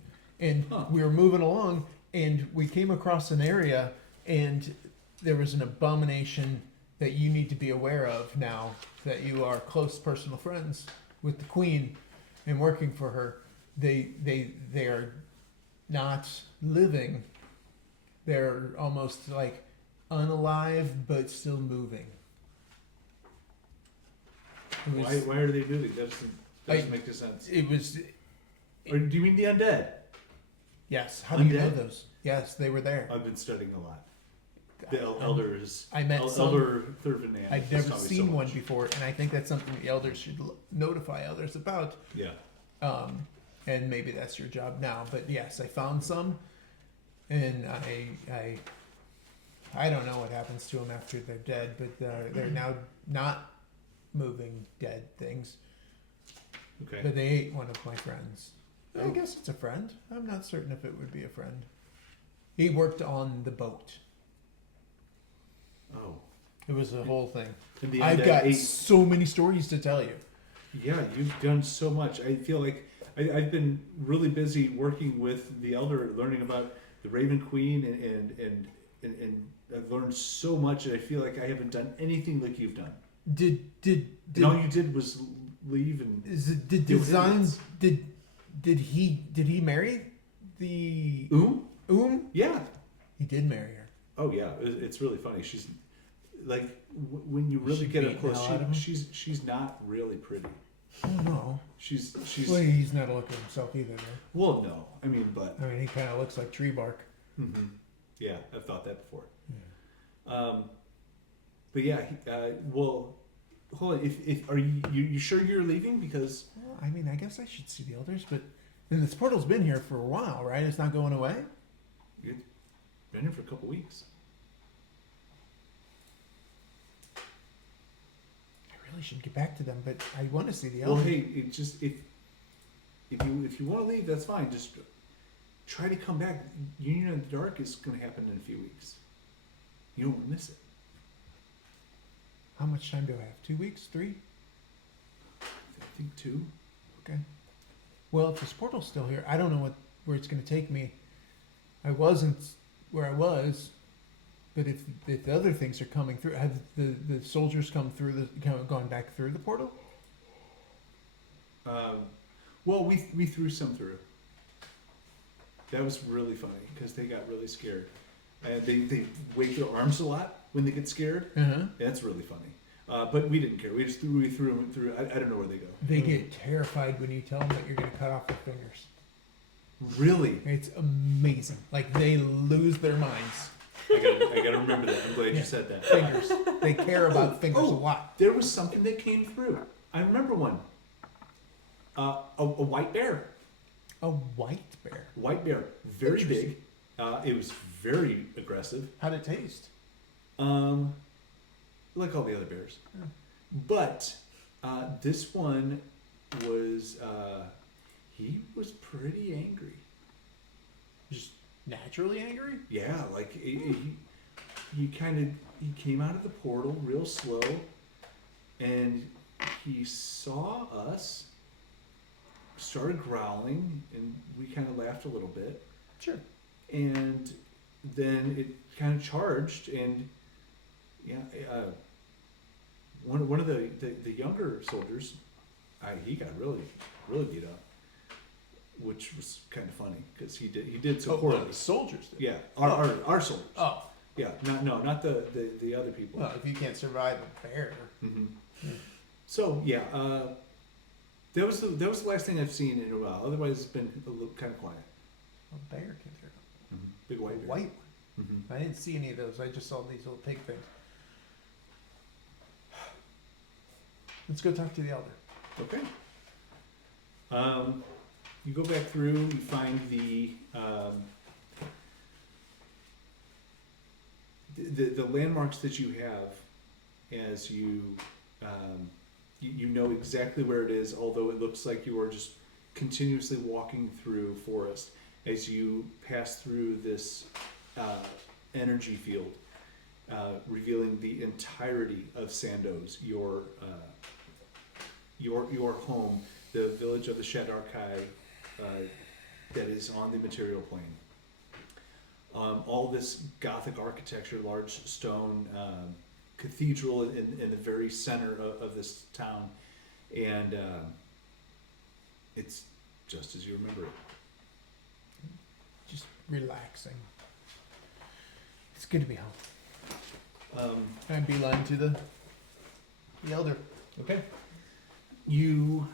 and we were moving along, and we came across an area, and there was an abomination that you need to be aware of now that you are close personal friends with the queen and working for her, they are not living. They're almost like unalive but still moving. It was, Why are they moving? That doesn't make sense. It was Or do you mean the undead? yes. How do you know Undead? those? Yes, they were there. I've been studying a lot. The elders. I met some. Elder Thurvanan. I'd never seen one before, and I think that's something the elders should notify others about. Yeah. And maybe that's your job now. But yes, I found some, and I don't know what happens to them after they're dead, but they're now not moving dead things. Okay. But they ate one of my friends. I Oh. guess it's a friend. I'm not certain if it would be a friend. He worked on the boat. Oh. It was a whole thing. And the I've undead got ate. so many stories to tell you. Yeah, you've done so much. I feel like I've been really busy working with the elder, learning about the Raven Queen, and I've learned so much. And I feel like I haven't done anything like you've done. And all you did was leave and did deal with designs did he marry the Yeah. He did marry her. Oh yeah, it's really funny. She's like when you really She get beat up the close, hell out of him? she's not really pretty. Oh no. She's Well, he's not a look at himself either, though. well, no, I mean, but I mean, he kind of looks like tree bark. yeah, I've thought that before. But yeah, well, hold on. If are you sure you're leaving? Because Well, I mean, I guess I should see the elders, but and this portal's been here for a while, right? It's not going away. you've been here for a couple weeks. I really should get back to them, but I want to see the Well, elders. hey, it just if you want to leave, that's fine. Just try to come back. Union of the Dark is going to happen in a few weeks. You don't want to miss it. How much time do I have? 2 weeks? 3? I think 2. Okay. Well, if this portal's still here, I don't know where it's going to take me. I wasn't where I was, but if the other things are coming through, have the soldiers come through gone back through the portal? Well, we threw some through. That was really funny because they got really scared, and they wave their arms a lot when they get scared. That's really funny. But we didn't care. We threw them through. I don't know where they go. They get terrified when you tell them that you're going to cut off their fingers. Really? It's amazing. Like they lose their minds. I gotta remember that. I'm glad Yeah. you said that. Fingers. They care about fingers a lot. There was something that came through. I remember one. A white bear. A white bear. White bear. Very Interesting. big. It was very aggressive. How'd it taste? Like all the other bears. But this one was he was pretty angry. Just naturally angry? Yeah, like he came out of the portal real slow, and he saw us, started growling, and we kind of laughed a little bit, Sure. and then it kind of charged, and yeah, one of the younger soldiers, he got really beat up, which was kind of funny because he did so poorly. The soldiers did. Yeah, our soldiers. Oh. Yeah, not the other people. Well, if you can't survive a bear. So yeah, that was the last thing I've seen in a while. Otherwise, it's been a little kind of quiet. A bear can turn. Big white bear. White one. I didn't see any of those. I just saw these little pig things. Let's go talk to the elder. Okay. You go back through. You find the landmarks that you have as you know exactly where it is, although it looks like you are just continuously walking through forest as you pass through this energy field, revealing the entirety of Sandoz, your home, the village of the Shadarkai that is on the material plane. All this Gothic architecture, large stone cathedral in the very center of this town, and It's just as you remember it. Just relaxing. It's good to be home. I beeline to the elder. Okay. You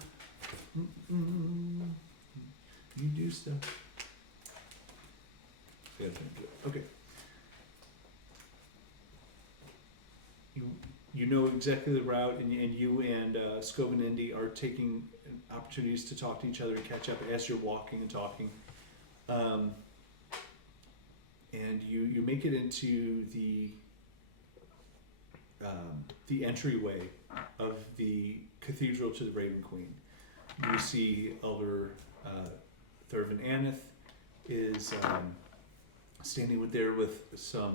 do stuff. Yeah, okay. You know exactly the route, and you and Scove and Indy are taking opportunities to talk to each other and catch up as you're walking and talking. And you make it into the entryway of the cathedral to the Raven Queen. You see Elder Thurvan Aneth is standing there with some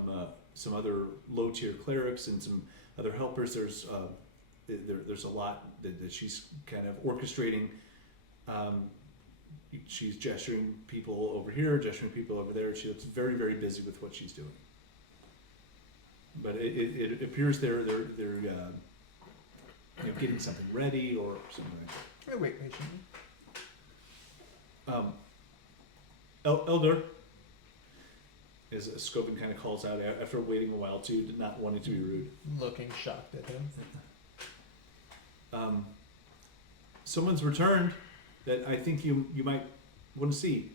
other low tier clerics and some other helpers. There's a lot that she's kind of orchestrating. She's gesturing people over here, gesturing people over there. She looks very, very busy with what she's doing. But it appears they're getting something ready or something like that. I wait patiently. Elder, as Scobin kind of calls out after waiting a while too, not wanting to be rude. Looking shocked at him. Someone's returned that I think you might want to see.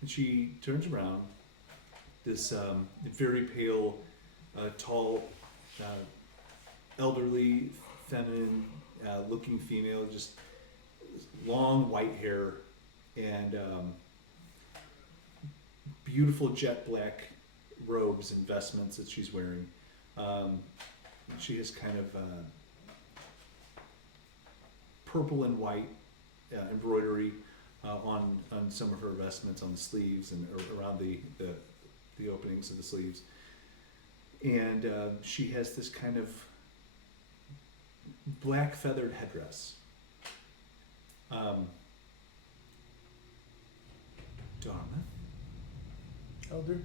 And she turns around. This very pale, tall, elderly, feminine looking female, just long white hair and beautiful jet black robes and vestments that she's wearing. She has kind of purple and white embroidery on some of her vestments, on the sleeves and around the openings of the sleeves. And she has this kind of black feathered headdress. Darmythe? Elder?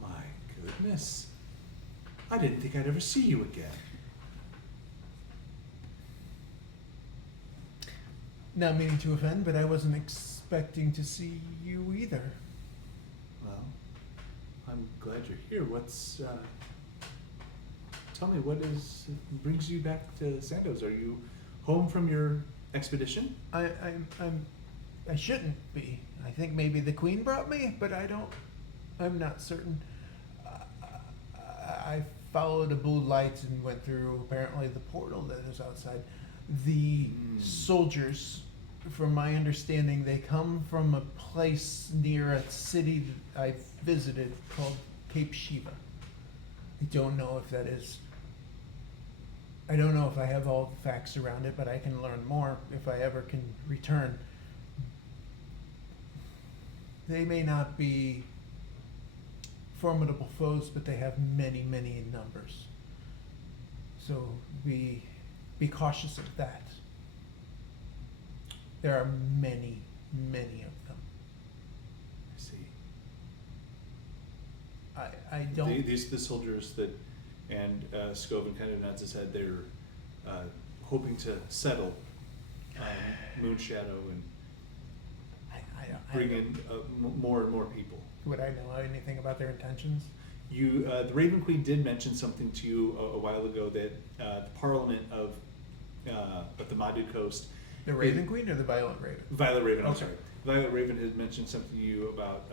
My goodness. I didn't think I'd ever see you again. Not meaning to offend, but I wasn't expecting to see you either. Well, I'm glad you're here. Tell me, what brings you back to Sandoz? Are you home from your expedition? I shouldn't be. I think maybe the queen brought me, but I'm not certain. I followed a blue light and went through apparently the portal that is outside. The soldiers, from my understanding, they come from a place near a city that I visited called Cape Shiva. I don't know if I have all the facts around it, but I can learn more if I ever can return. They may not be formidable foes, but they have many, many in numbers. So be cautious of that. There are many, many of them. I see. I don't. The soldiers that, and Scovin kind of nods his head, they're hoping to settle Moonshadow and bring in more and more people. Would I know anything about their intentions? The Raven Queen did mention something to you a while ago that the Parliament of the Madu Coast. The Raven Queen or the Violet Raven? Violet Raven, I'm Okay. sorry. Violet Raven had mentioned something to you about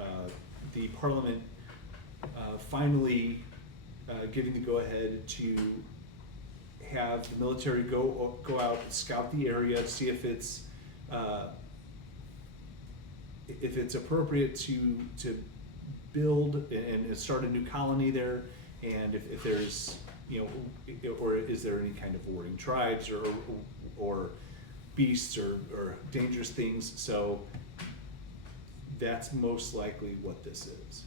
the Parliament finally giving the go-ahead to have the military go out, scout the area, see if it's appropriate to build and start a new colony there, and if there's, or is there any kind of warring tribes or beasts or dangerous things. So that's most likely what this is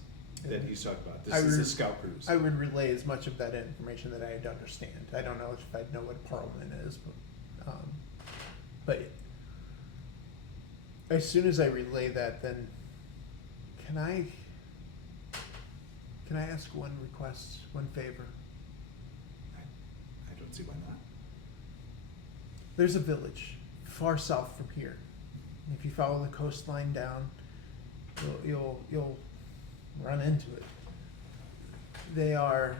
that he's talking about. This is a scout cruise. I would relay as much of that information that I'd understand. I don't know if I'd know what Parliament is, but as soon as I relay that, then can I ask one request, one favor? I don't see why not. There's a village far south from here. If you follow the coastline down, you'll run into it. They are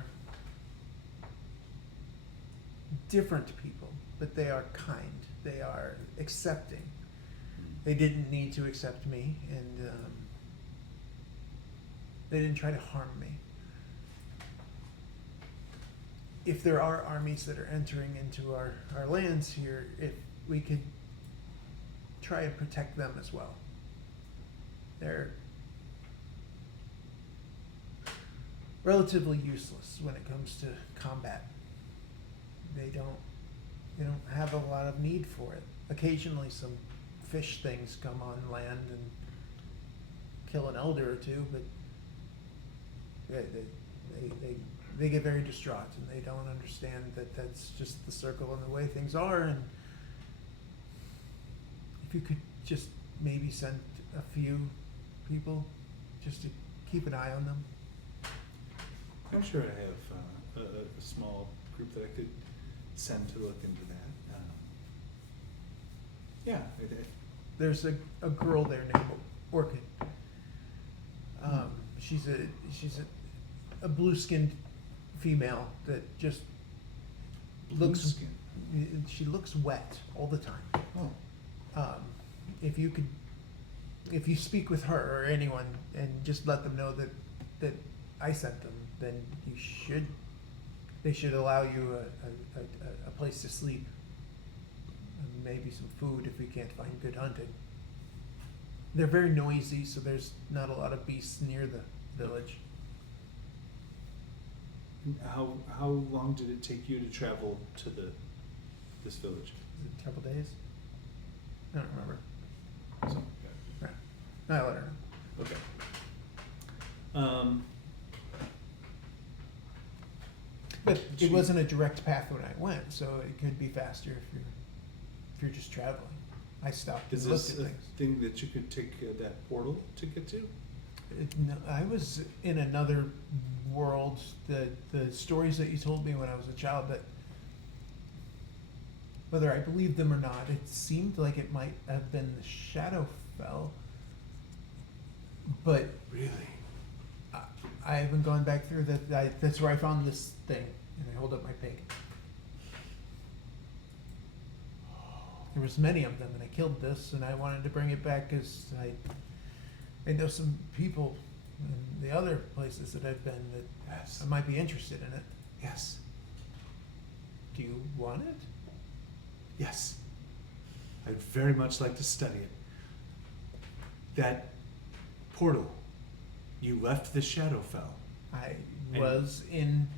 different people, but they are kind. They are accepting. They didn't need to accept me, and they didn't try to harm me. If there are armies that are entering into our lands here, if we could try and protect them as well. They're relatively useless when it comes to combat. They don't have a lot of need for it. Occasionally some fish things come on land and kill an elder or two, but they get very distraught, and they don't understand that that's just the circle and the way things are. And if you could just maybe send a few people just to keep an eye on them. I'm sure I have a small group that I could send to look into that. Yeah, There's a girl there named Orchid. She's a blue-skinned female that just looks. Blue skin. She looks wet all the time. Oh, If you speak with her or anyone and just let them know that I sent them, then they should allow you a place to sleep and maybe some food if we can't find good hunting. They're very noisy, so there's not a lot of beasts near the village. how long did it take you to travel to this village? Is it a couple days? I don't remember. So, I let her know. okay. But She- it wasn't a direct path when I went, so it could be faster if you're just traveling. I stopped Is and looked this at a things. thing that you could take that portal to get to? No, I was in another world. The stories that you told me when I was a child, that whether I believed them or not, it seemed like it might have been the Shadowfell. But Really? I haven't gone back through that. That's where I found this thing, and I hold up my pig. There was many of them, and I killed this, and I wanted to bring it back because I know some people in the other places that I've been that Yes. I might be interested in it. Yes. Do you want it? Yes. I'd very much like to study it. That portal, you left the Shadowfell. I And- was in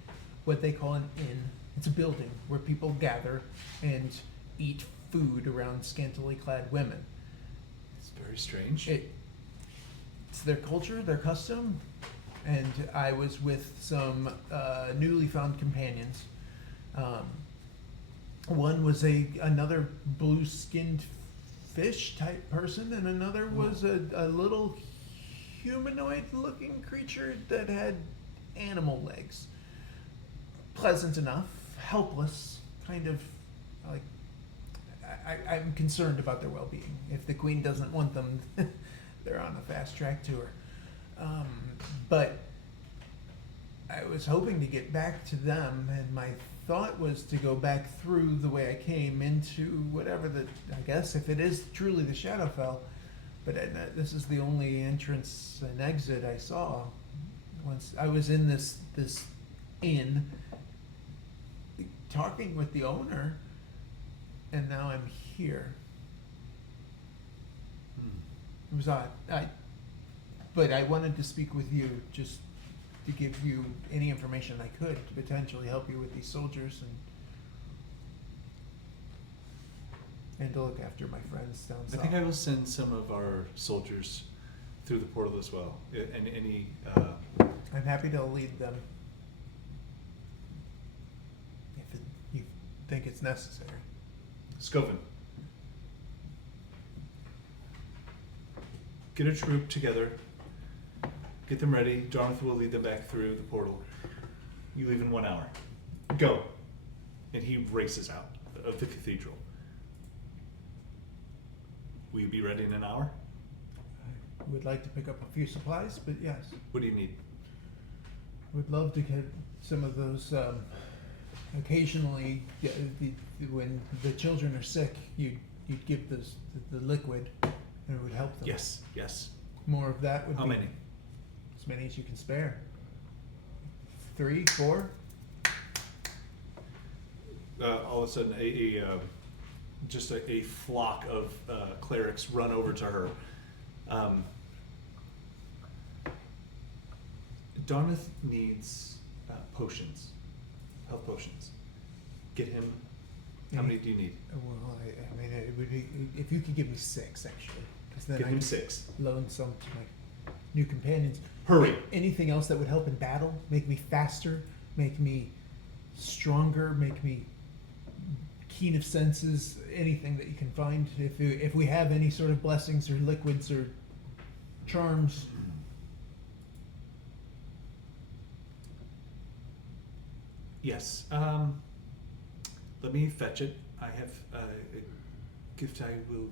what they call an inn. It's a building where people gather and eat food around scantily clad women. It's very strange. It's their culture, their custom, and I was with some newly found companions. One was another blue-skinned fish type person, and another was a little humanoid-looking creature that had animal legs. Pleasant enough, helpless, kind of like. I'm concerned about their well-being. If the queen doesn't want them, they're on a fast-track tour. But I was hoping to get back to them, and my thought was to go back through the way I came into whatever I guess if it is truly the Shadowfell, but this is the only entrance and exit I saw. Once I was in this inn, talking with the owner, and now I'm here. It was odd. But I wanted to speak with you just to give you any information I could to potentially help you with these soldiers and to look after my friends down I south. think I will send some of our soldiers through the portal as well. And any I'm happy to lead them if you think it's necessary. Scoven. Get a troop together. Get them ready. Darmythe will lead them back through the portal. You leave in 1 hour. Go. And he races out of the cathedral. Will you be ready in an hour? I would like to pick up a few supplies, but yes. What do you need? Would love to get some of those. Occasionally, when the children are sick, you'd give the liquid, and it would help them. Yes, yes. More of that would How be many? as many as you can spare. 3, 4. All of a sudden, just a flock of clerics run over to her. Darmythe needs potions, health potions. Get him. How many do you need? Well, I mean, it would be if you could give me 6 actually, because then Get I him could 6. loan some to my new companions. Hurry. Anything else that would help in battle, make me faster, make me stronger, make me keen of senses, anything that you can find. If we have any sort of blessings or liquids or charms. Yes. Let me fetch it. I have a gift I will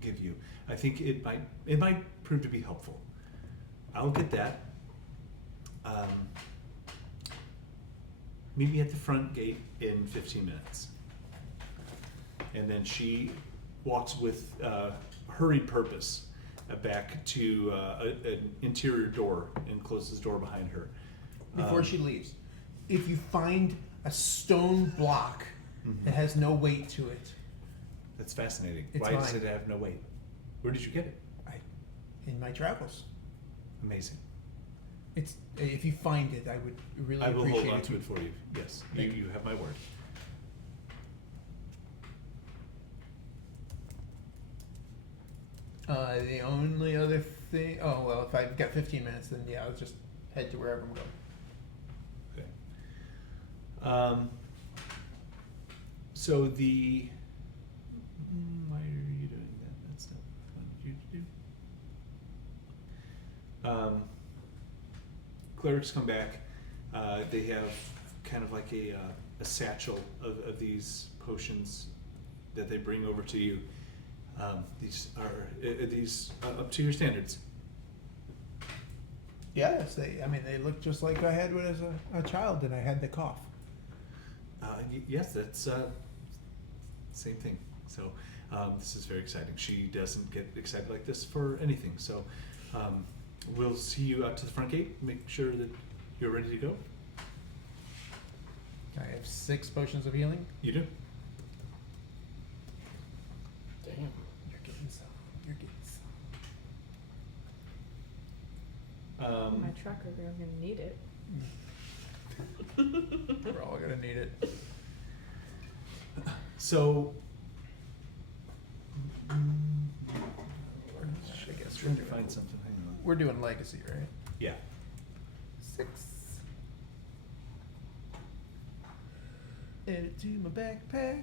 give you. I think it might prove to be helpful. I'll get that. Meet me at the front gate in 15 minutes. And then she walks with hurried purpose back to an interior door and closes the door behind her. Before she leaves, if you find a stone block Mhm. that has no weight to it, That's fascinating. It's Why does mine. it have no weight? Where did you get it? in my travels, Amazing. it's if you find it, I would really I will appreciate hold on it. to it for you. Yes, Thank you have my word. The only other thing, oh well, if I've got 15 minutes, then yeah, I'll just head to wherever I'm going. Okay. So the why are you doing that? That's not what I wanted you to do. Clerics come back. They have kind of like a satchel of these potions that they bring over to you. These are these up to your standards. Yes, I mean, they look just like I had when I was a child, and I had the cough. Yes, that's same thing. So this is very exciting. She doesn't get excited like this for anything. So we'll see you out to the front gate. Make sure that you're ready to go. I have 6 potions of healing. You do. Damn. You're getting some. You're getting some. My tracker, they're gonna need it. We're all gonna need it. So I guess trying to find something. Hang on. we're doing legacy, right? Yeah. 6. Add it to my backpack.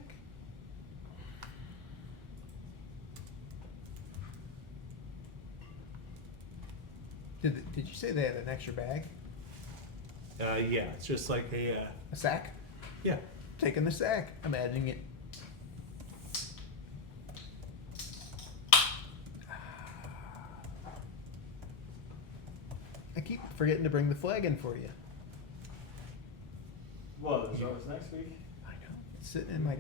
Did you say they had an extra bag? Yeah. It's just like a A sack? yeah. Taking the sack. I'm adding it. I keep forgetting to bring the flag in for you. Well, there's always next week. I know. It's sitting in my.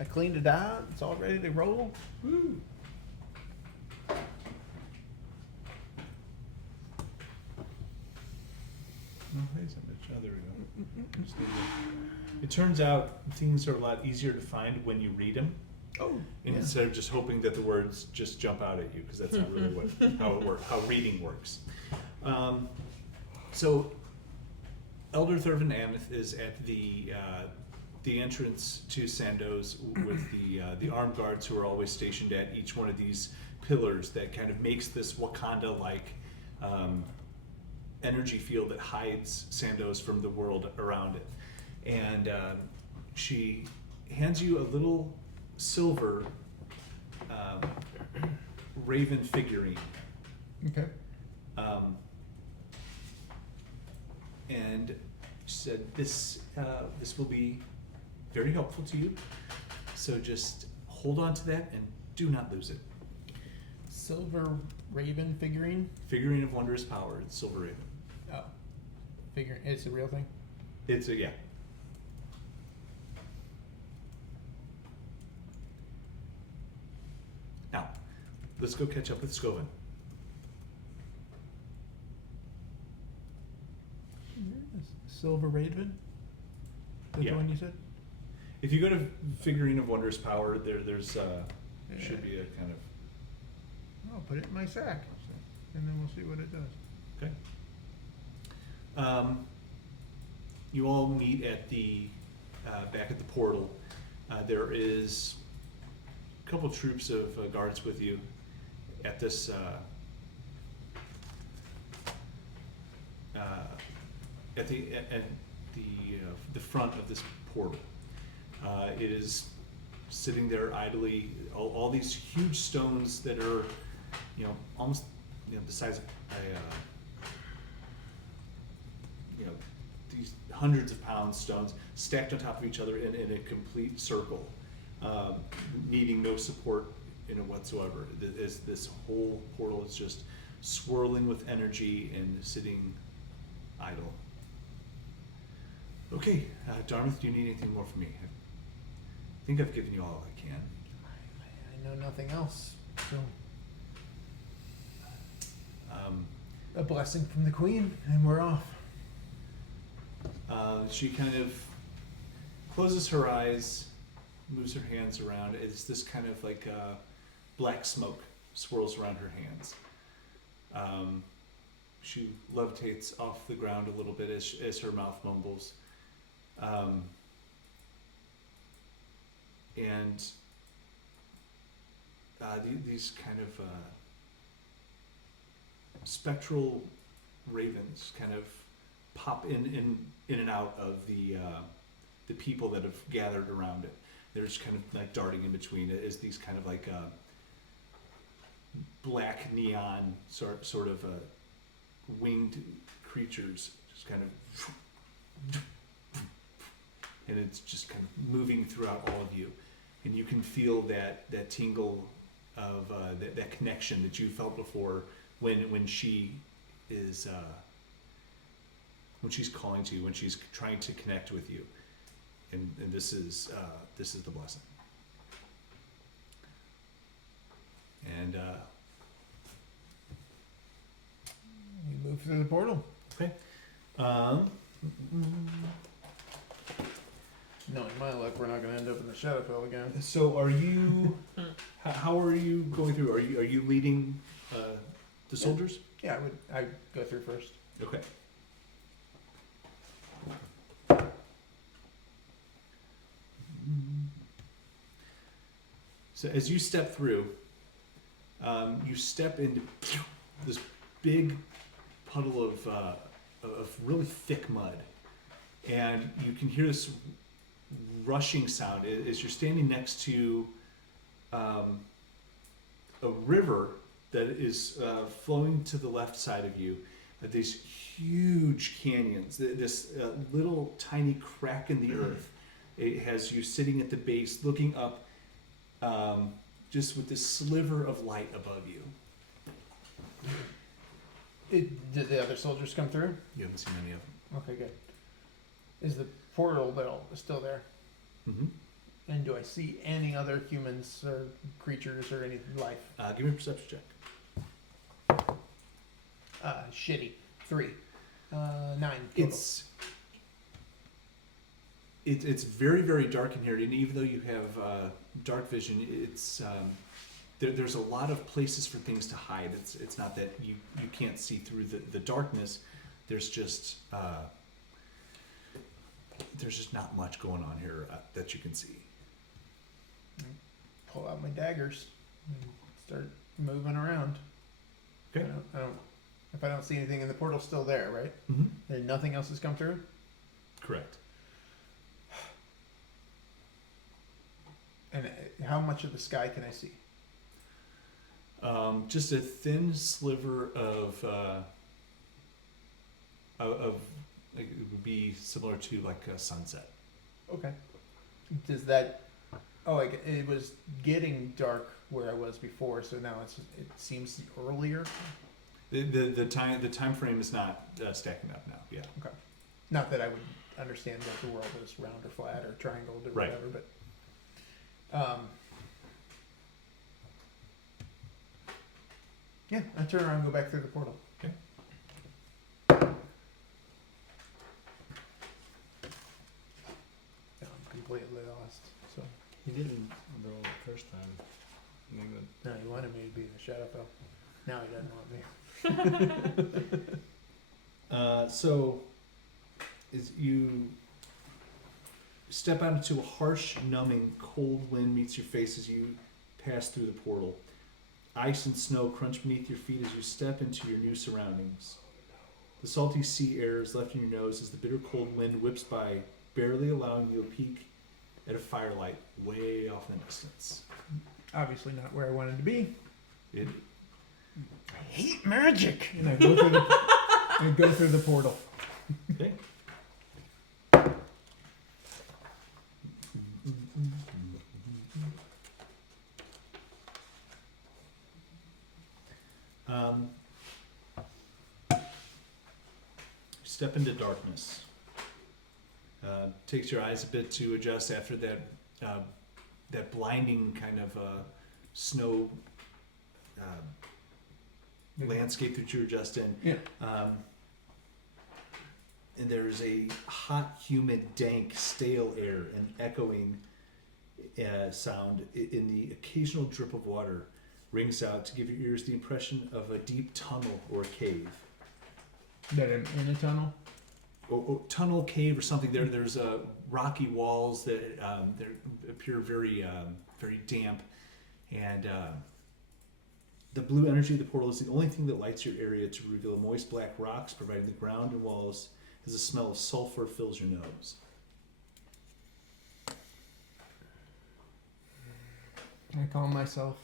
I cleaned it out. It's all ready to roll. Woo. Oh, hey, oh, there we go. It turns out things are a lot easier to find when you read them, Oh, yeah. instead of just hoping that the words just jump out at you, because that's not really how reading works. So, Elder Thurvin Amith is at the entrance to Sandoz with the armed guards who are always stationed at each one of these pillars that kind of makes this Wakanda-like energy field that hides Sandoz from the world around it. And she hands you a little silver raven figurine. Okay. And she said, this will be very helpful to you. So just hold on to that and Do not lose it. Silver Raven figurine. Figurine of wondrous power. It's Silver Raven. Oh, figure. It's a real thing. It's a yeah. Now, let's go catch up with Scoven. Silver Raven. That's Yeah. the one you said. If you go to Figurine of Wondrous Power, there's should be a kind of I'll put it in my sack, and then we'll see what it does. okay. You all meet at the back at the portal. There is a couple troops of guards with you at this at the front of this portal. It is sitting there idly. All these huge stones that are, almost, the size of these hundreds of pound stones stacked on top of each other in a complete circle, needing no support whatsoever. This whole portal is just swirling with energy and sitting idle. Okay, Darmythe, do you need anything more from me? I think I've given you all I can. I know nothing else. So, a blessing from the Queen, and we're off. She kind of closes her eyes, moves her hands around. It's this kind of like black smoke swirls around her hands. She levitates off the ground a little bit as her mouth mumbles. And these kind of spectral ravens kind of pop in and out of the people that have gathered around it. They're just kind of like darting in between it as these kind of like black neon sort of winged creatures, just kind of, and it's just kind of moving throughout all of you, and you can feel that tingle of that connection that you felt before when she is when she's calling to you, when she's trying to connect with you, and this is the blessing. And We move through the portal. okay. Knowing my luck, we're not going to end up in the Shadowfell again. So are you? How are you going through? Are you leading the soldiers? Yeah, I go through first. Okay. So as you step through, you step into this big puddle of really thick mud, and you can hear this rushing sound as you're standing next to a river that is flowing to the left side of you. These huge canyons, this little tiny crack in the earth. It has you sitting at the base, looking up, just with this sliver of light above you. Did the other soldiers come through? You haven't seen any of them. Okay, good. Is the portal bell still there? Mm-hmm. And do I see any other humans or creatures or any life? Give me a perception check. Shitty. 3. 9 total. It's very, very dark in here, and even though you have dark vision, it's there's a lot of places for things to hide. It's not that you can't see through the darkness. There's just not much going on here that you can see. Pull out my daggers and start moving around. Okay. I don't. If I don't see anything in the portal, still there, right? Mm-hmm. And nothing else has come through. Correct. And how much of the sky can I see? Just a thin sliver of like, it would be similar to like a sunset. Okay. Does that Oh, it was getting dark where I was before, so now it seems earlier. The time frame is not stacking up now. Yeah. Okay. Not that I would understand that the world is round or flat or triangled or Right. whatever, but yeah, I turn around and go back through the portal. Okay. Yeah, I'm completely lost. So He didn't roll the first time. Even. no, he wanted me to be the Shadowfell. Now he doesn't want me. So, as you step out into a harsh, numbing, cold wind meets your face as you pass through the portal. Ice and snow crunch beneath your feet as you step into your new surroundings. The salty sea air is left in your nose as the bitter cold wind whips by, barely allowing you a peek at a firelight way off in the distance. Obviously not where I wanted to be. It, I hate magic. And I go through the portal. okay. Step into darkness. Takes your eyes a bit to adjust after that blinding kind of snow landscape that you were just in. Yeah. And there's a hot, humid, dank, stale air and echoing sound in the occasional drip of water rings out to give your ears the impression of a deep tunnel or a cave. That I'm in a tunnel? Or tunnel, cave, or something. There's rocky walls that they appear very very damp, and the blue energy of the portal is the only thing that lights your area to reveal moist black rocks, providing the ground and walls as the smell of sulfur fills your nose. I calm myself.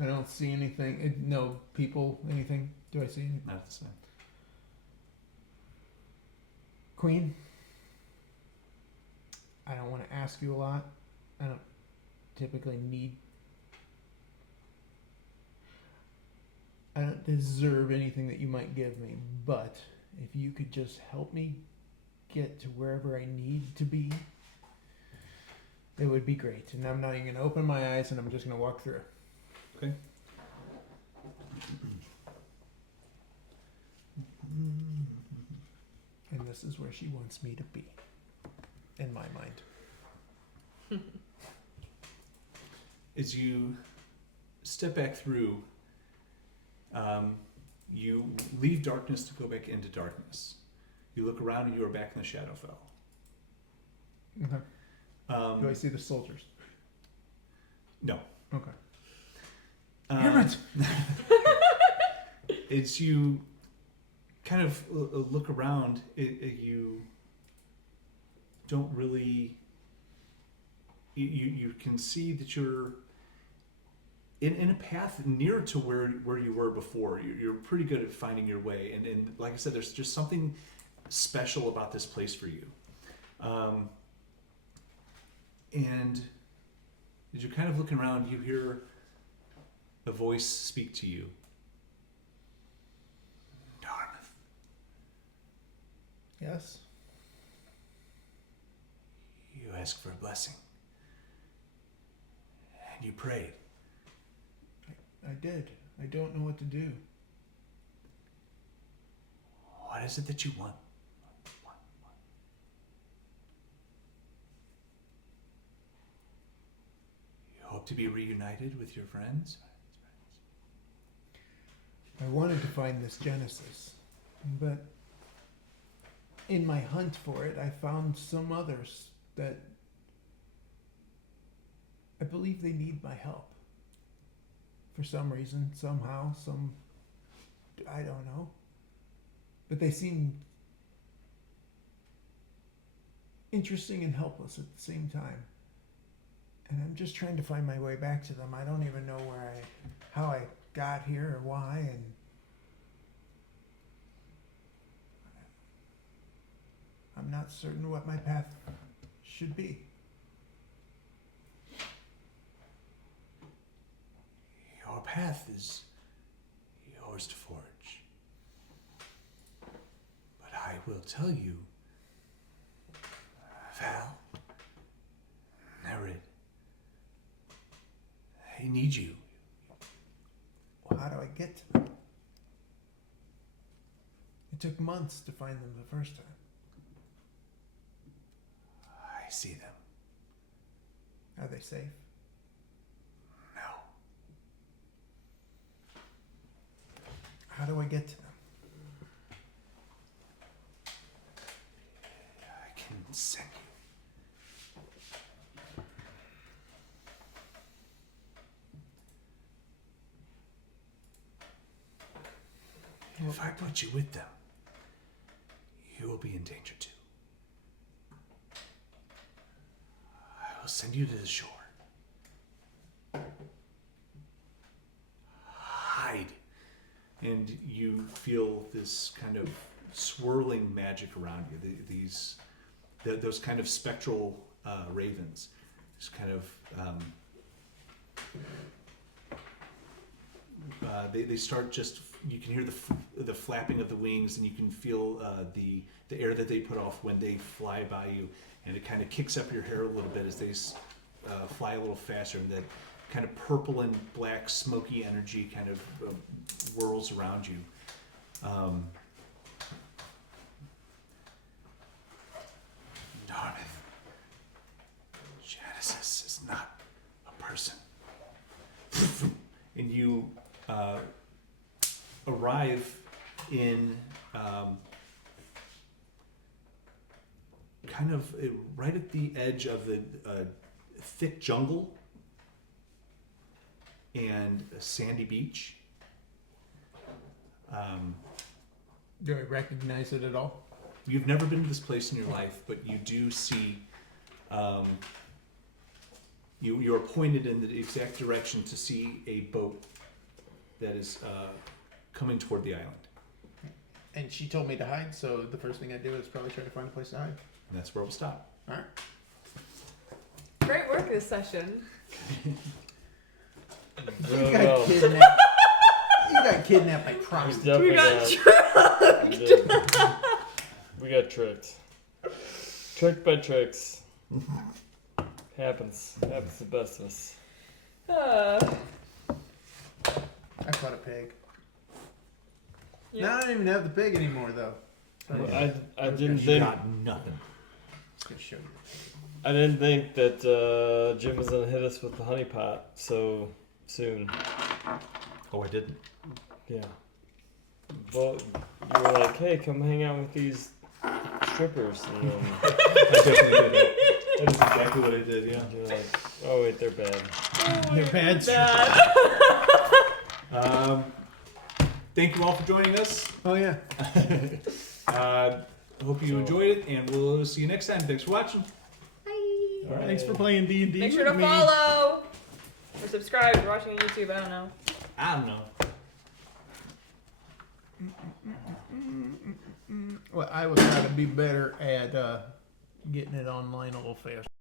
I don't see anything. No people, anything. Do I see anything? Not the same. Queen, I don't want to ask you a lot. I don't typically need. I don't deserve anything that you might give me, but if you could just help me get to wherever I need to be, it would be great. And I'm not even going to open my eyes, and I'm just going to walk through. Okay. And this is where she wants me to be, in my mind. As you step back through, you leave darkness to go back into darkness. You look around and you are back in the Shadowfell. Okay. Do I see the soldiers? No. Okay. Damn it! As you kind of look around, you don't really. You can see that you're in a path near to where you were before. You're pretty good at finding your way, and like I said, there's just something special about this place for you. And as you're kind of looking around, you hear a voice speak to you. Darmythe. Yes? You asked for a blessing. And you prayed. I did. I don't know what to do. What is it that you want? You hope to be reunited with your friends? I wanted to find this Genesis, but in my hunt for it, I found some others that I believe they need my help. For some reason, somehow, I don't know. But they seem interesting and helpless at the same time. And I'm just trying to find my way back to them. I don't even know how I got here or why, and I'm not certain what my path should be. path is yours to forge. But I will tell you, Val, Nereid, they need you. Well, how do I get to them? It took months to find them the first time. I see them. Are they safe? No. How do I get to them? I can send you. If I put you with them, you will be in danger too. I will send you to the shore. Hide. And you feel this kind of swirling magic around you. Those kind of spectral ravens. This kind of they start just. You can hear the flapping of the wings, and you can feel the air that they put off when they fly by you, and it kind of kicks up your hair a little bit as they fly a little faster, and that kind of purple and black smoky energy kind of whirls around you. Darmythe, Genesis is not a person. And you arrive in kind of right at the edge of the thick jungle and a sandy beach. Do I recognize it at all? You've never been to this place in your life, but you do see. You're pointed in the exact direction to see a boat that is coming toward the island. And she told me to hide, so the first thing I do is probably try to find a place to hide. And that's where we'll stop. All right. Great work this session. Really You got well. kidnapped. You got kidnapped by We prostitutes. definitely we got tricked. Tricked by tricks. Happens to the best of us. I caught a pig. Yeah. Now I don't even have the pig anymore, though. So I didn't You think got nothing. it's gonna show you. I didn't think that Jim was gonna hit us with the honey pot so soon. Oh, I didn't. Yeah. Well, you were like, "Hey, come hang out with these strippers," and then I definitely did it. That is exactly what I did, yeah. you're like, "Oh wait, they're bad." They're bad. Thank you all for joining us. Oh yeah. Hope you enjoyed it, and we'll see you next time. Thanks for watching. Bye. Bye. Thanks for playing D&D. Make sure to with me. follow or subscribe if you're watching on YouTube. I don't know. I don't know. Well, I was trying to be better at getting it online a little faster.